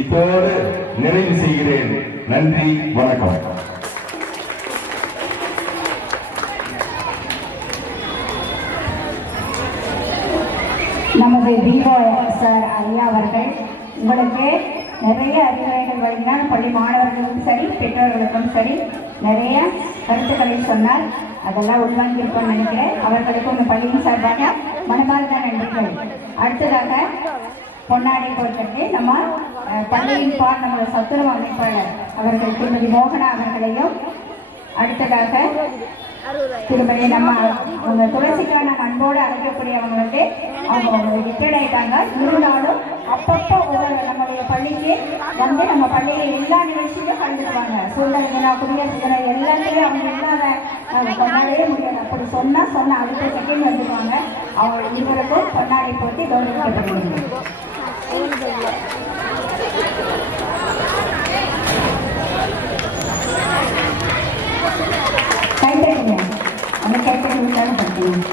இதோடு நிறைவு செய்கிறேன். நன்றி, வணக்கம். நமது பிஓ சார் ஐயா அவர்கள் உங்களுக்கு நிறைய அறிவுரைகள் வழங்கினால், பள்ளி மாணவர்களுக்கும் சரி பெற்றோர்களுக்கும் சரி நிறைய கருத்துக்களை சொன்னார். அதெல்லாம் உள்வாங்கியிருப்போம்னு நினைக்கிறேன். அவர்களுக்கும் இந்த பள்ளியின் சார்பாக மனமார்ந்த நன்றிகள். அடுத்ததாக பொன்னாடை போட்டிருக்கு. நம்ம பள்ளியின் நம்ம சத்துணவு அமைப்பாளர் அவர்கள் திருமதி மோகனா அவர்களையும், அடுத்ததாக திருமதி நம்ம அவங்க துளசிக்கான அன்போடு அழைக்கக்கூடியவங்களுக்கு அவங்க ரிட்டையர்ட் ஆயிட்டாங்க. இருந்தாலும் அப்பப்போ நம்மளுடைய பள்ளிக்கு வந்து நம்ம பள்ளியில் எல்லா நிகழ்ச்சியிலும் கலந்துக்குவாங்க. சுதந்திர தினம், குடியரசு தினம் எல்லாத்தையும் அவங்க இல்லாத கொண்டாடவே முடியாது. அப்படி சொன்னா அடுத்த செகண்ட் வந்துக்குவாங்க. அவங்க இருவருக்கும் பொன்னாடை போட்டி கௌரவிக்கப்படுகிறது. கைத்தட்டுங்க, அந்த கைத்தட்டுதான் படிக்கணும்.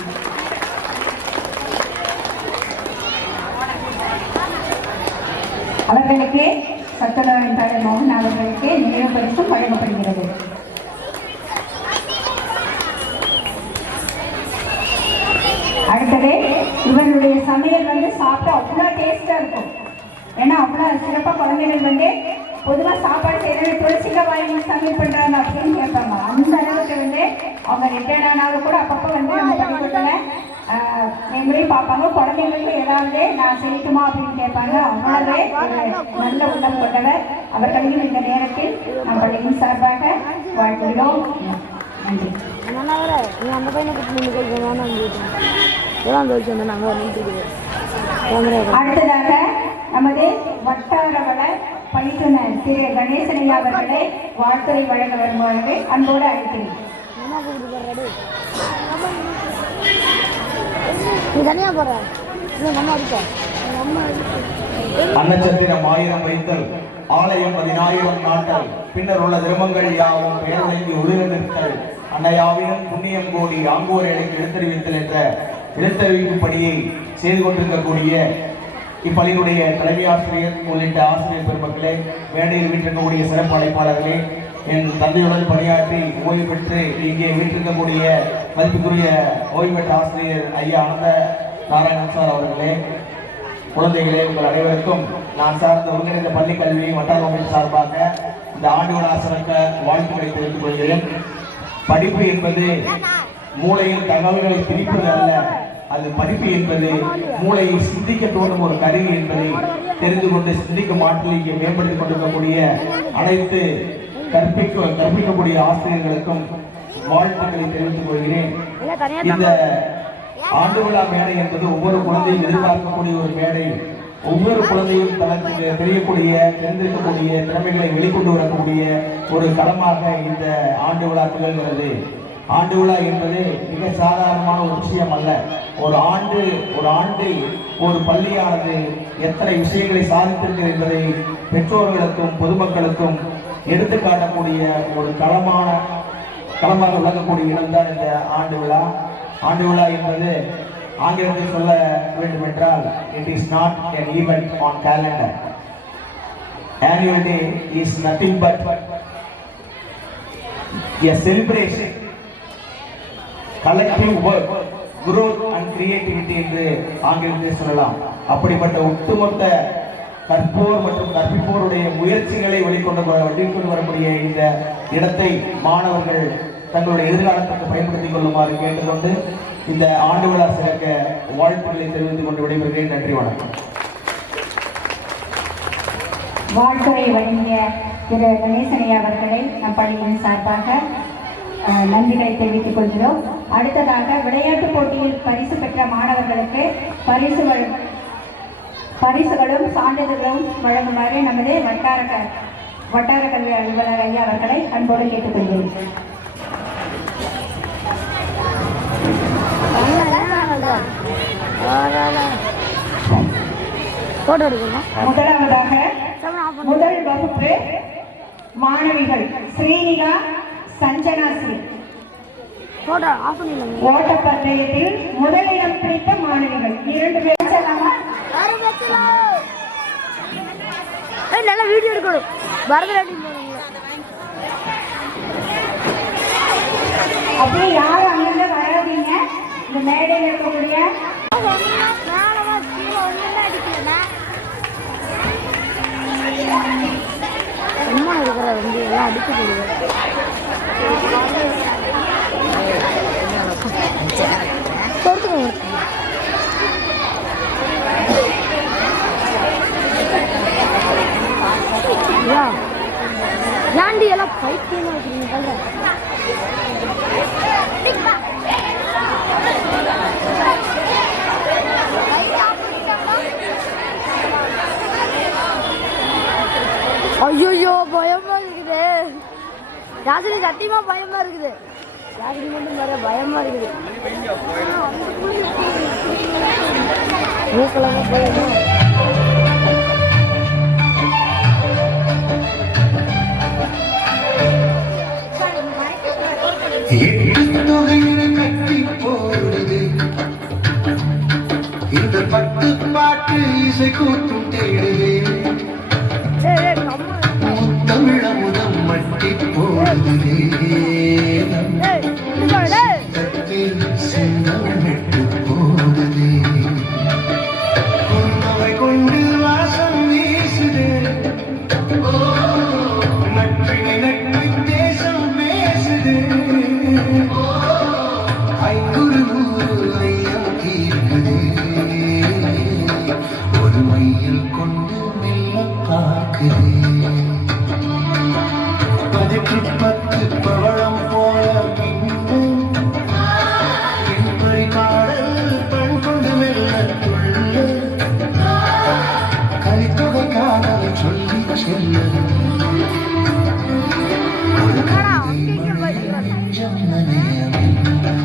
அவர்களுக்கு சத்துணவு அமைப்பாளர் மோகன் அவர்களுக்கு நினைவு பரிசும் வழங்கப்படுகிறது. அடுத்தது இவர்களுடைய சமையல் வந்து சாப்பிட்டா அவ்வளோ டேஸ்டா இருக்கும். ஏன்னா அவ்வளோ சிறப்பாக குழந்தைகள் வந்து பொதுவாக சாப்பாடு செய்யறது துளசிக்காய் வாங்கி சமையல் பண்றாங்க அப்படின்னு கேட்பாங்க. அந்த அளவுக்கு வந்து அவங்க ரிட்டையர்ட் ஆனாலும் கூட அப்பப்போ வந்து நம்ம பள்ளிக்கூடத்தில் எங்களையும் பார்ப்பாங்க. குழந்தைங்களுக்கு ஏதாவது நான் செய்யட்டுமா அப்படின்னு கேட்பாங்க. அவ்வளவே நல்ல உள்ளம் கொண்டவர். அவர்களையும் இந்த நேரத்தில் நம் பள்ளியின் சார்பாக வாழ்த்துகிறோம். நன்றி. அடுத்ததாக நமது வட்டார வள பணித்துணர் திரு கணேசனையா அவர்களை வாழ்த்துறை வழங்க வருமாறு அன்போடு அழைக்கிறேன். அன்னச்சத்திரம் 1000 வைத்தல், ஆலயம் 10000 நாட்டல், பின்னர் உள்ள திருமங்கள் யாவும் பேரொழங்கி உருக நிறுத்தல், அன்னையாவினும் புண்ணியம் கோடி ஆங்கோர் இலைக்கு எழுத்தறிவித்தல் என்ற எழுத்தறிவிப்பு பணியை செய்து கொண்டிருக்கக்கூடிய இப்பள்ளியினுடைய தலைமை ஆசிரியர் உள்ளிட்ட ஆசிரியர் பெருமக்களே, மேடையில் வீட்டிருக்கக்கூடிய சிறப்பு அழைப்பாளர்களே, என் தந்தையுடன் பணியாற்றி ஓய்வு பெற்று இங்கே வீட்டிருக்கக்கூடிய மதிப்புக்குரிய ஓய்வு பெற்ற ஆசிரியர் ஐயா ஆனந்த நாராயணன் சார் அவர்களே, குழந்தைகளே, உங்கள் அனைவருக்கும் நான் சார்ந்த ஒருங்கிணைந்த பள்ளி கல்வி வட்டார அமைப்பு சார்பாக இந்த ஆண்டு விழா சிறக்க வாழ்த்துக்களை தெரிவித்துக் கொள்கிறேன். படிப்பு என்பது மூளையில் தகவல்களை பிரிப்பது அல்ல, அது படிப்பு என்பது மூளையை சிந்திக்க தோன்றும் ஒரு கருவி என்பதை தெரிந்து கொண்டு சிந்திக்கும் ஆற்றலை இங்கே மேம்படுத்திக் கொண்டிருக்கக்கூடிய அனைத்து கற்பிக்கக்கூடிய ஆசிரியர்களுக்கும் வாழ்த்துக்களை தெரிவித்துக் கொள்கிறேன். இந்த ஆண்டு விழா மேடை என்பது ஒவ்வொரு குழந்தையும் எதிர்பார்க்கக்கூடிய ஒரு மேடை. ஒவ்வொரு குழந்தையும் தனக்கு தெரியக்கூடிய தெரிந்திருக்கக்கூடிய திறமைகளை வெளிக்கொண்டு வரக்கூடிய ஒரு களமாக இந்த ஆண்டு விழா திகழ்கிறது. ஆண்டு விழா என்பது மிக சாதாரணமான ஒரு விஷயம் அல்ல. ஒரு ஆண்டில் ஒரு பள்ளியானது எத்தனை விஷயங்களை சாதித்திருக்கிறது என்பதை பெற்றோர்களுக்கும் பொதுமக்களுக்கும் எடுத்து காட்டக்கூடிய ஒரு களமாக விளங்கக்கூடிய இடம்தான் இந்த ஆண்டு விழா. ஆண்டு விழா என்பது ஆங்கிலத்தில் சொல்ல வேண்டும் என்றால், it is not an event on calendar. Annual day is nothing but a celebration, collective work, growth and creativity என்று ஆங்கிலத்தில் சொல்லலாம். அப்படிப்பட்ட ஒட்டுமொத்த கற்போர் மற்றும் கற்பிப்போருடைய முயற்சிகளை வெளிக்கொண்டு வரக்கூடிய இந்த இடத்தை மாணவர்கள் தங்களுடைய எதிர்காலத்திற்கு பயன்படுத்திக் கொள்ளுமாறு கேட்டுக்கொண்டு இந்த ஆண்டு விழா சிறக்க வாழ்த்துக்களை தெரிவித்துக் கொண்டு விடைபெறுகிறேன். நன்றி, வணக்கம். வாழ்த்துறை வழங்கிய திரு கணேசனையா அவர்களை நம் பள்ளியின் சார்பாக நன்றிகளை தெரிவித்துக் கொள்கிறோம். அடுத்ததாக விளையாட்டுப் போட்டியில் பரிசு பெற்ற மாணவர்களுக்கு பரிசுகளும் சான்றிதழ்களும் வழங்குமாறு நமது வட்டார கல்வி அலுவலர் ஐயா அவர்களை அன்போடு கேட்டுக்கொள்கிறோம். முதலாவதாக முதல் வகுப்பு மாணவிகள் ஸ்ரீனிகா சஞ்சனா ஸ்ரீ ஓட்டப்பந்தயத்தில் முதலிடம் பிடித்த மாணவிகள் 2 பேர் செல்லாமா? நல்லா வீடியோ எடுக்கணும். பரதநாட்டியம் அப்படியே யாரும் அங்கிருந்து வராதீங்க. இந்த மேடையில் இருக்கக்கூடிய சும்மா இருக்கிற வந்து எல்லாம் அடிக்க முடியும். பயமா இருக்குது யாருக்கு மட்டும் வர பயமா இருக்குது மூக்கில் போயிடும் கட்டி போடுது இந்த பட்டு பாட்டு இசை கூட்டும் தேடுது தமிழமுதம் மட்டி போடுது செந்தமிழ்மெட்டு போடுது குந்தவை கொண்டு வாசம் வீசுது நற்றினை நட்பு தேசம் பேசுது ஐங்குறு நூறு ஐயம் தீர்க்குது ஒரு மையில் கொண்டு மெல்ல பார்க்குது 10 பவழம் போல பின்னும் என்பதை பாடல் பண் கொண்டு மெல்ல துள்ள கலித்தொகை காதலை சொல்லி செல்ல ஒரு கவிதை மழையில் நெஞ்சம் நனையவில்லை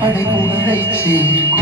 படை புகழை சேர்க்கும்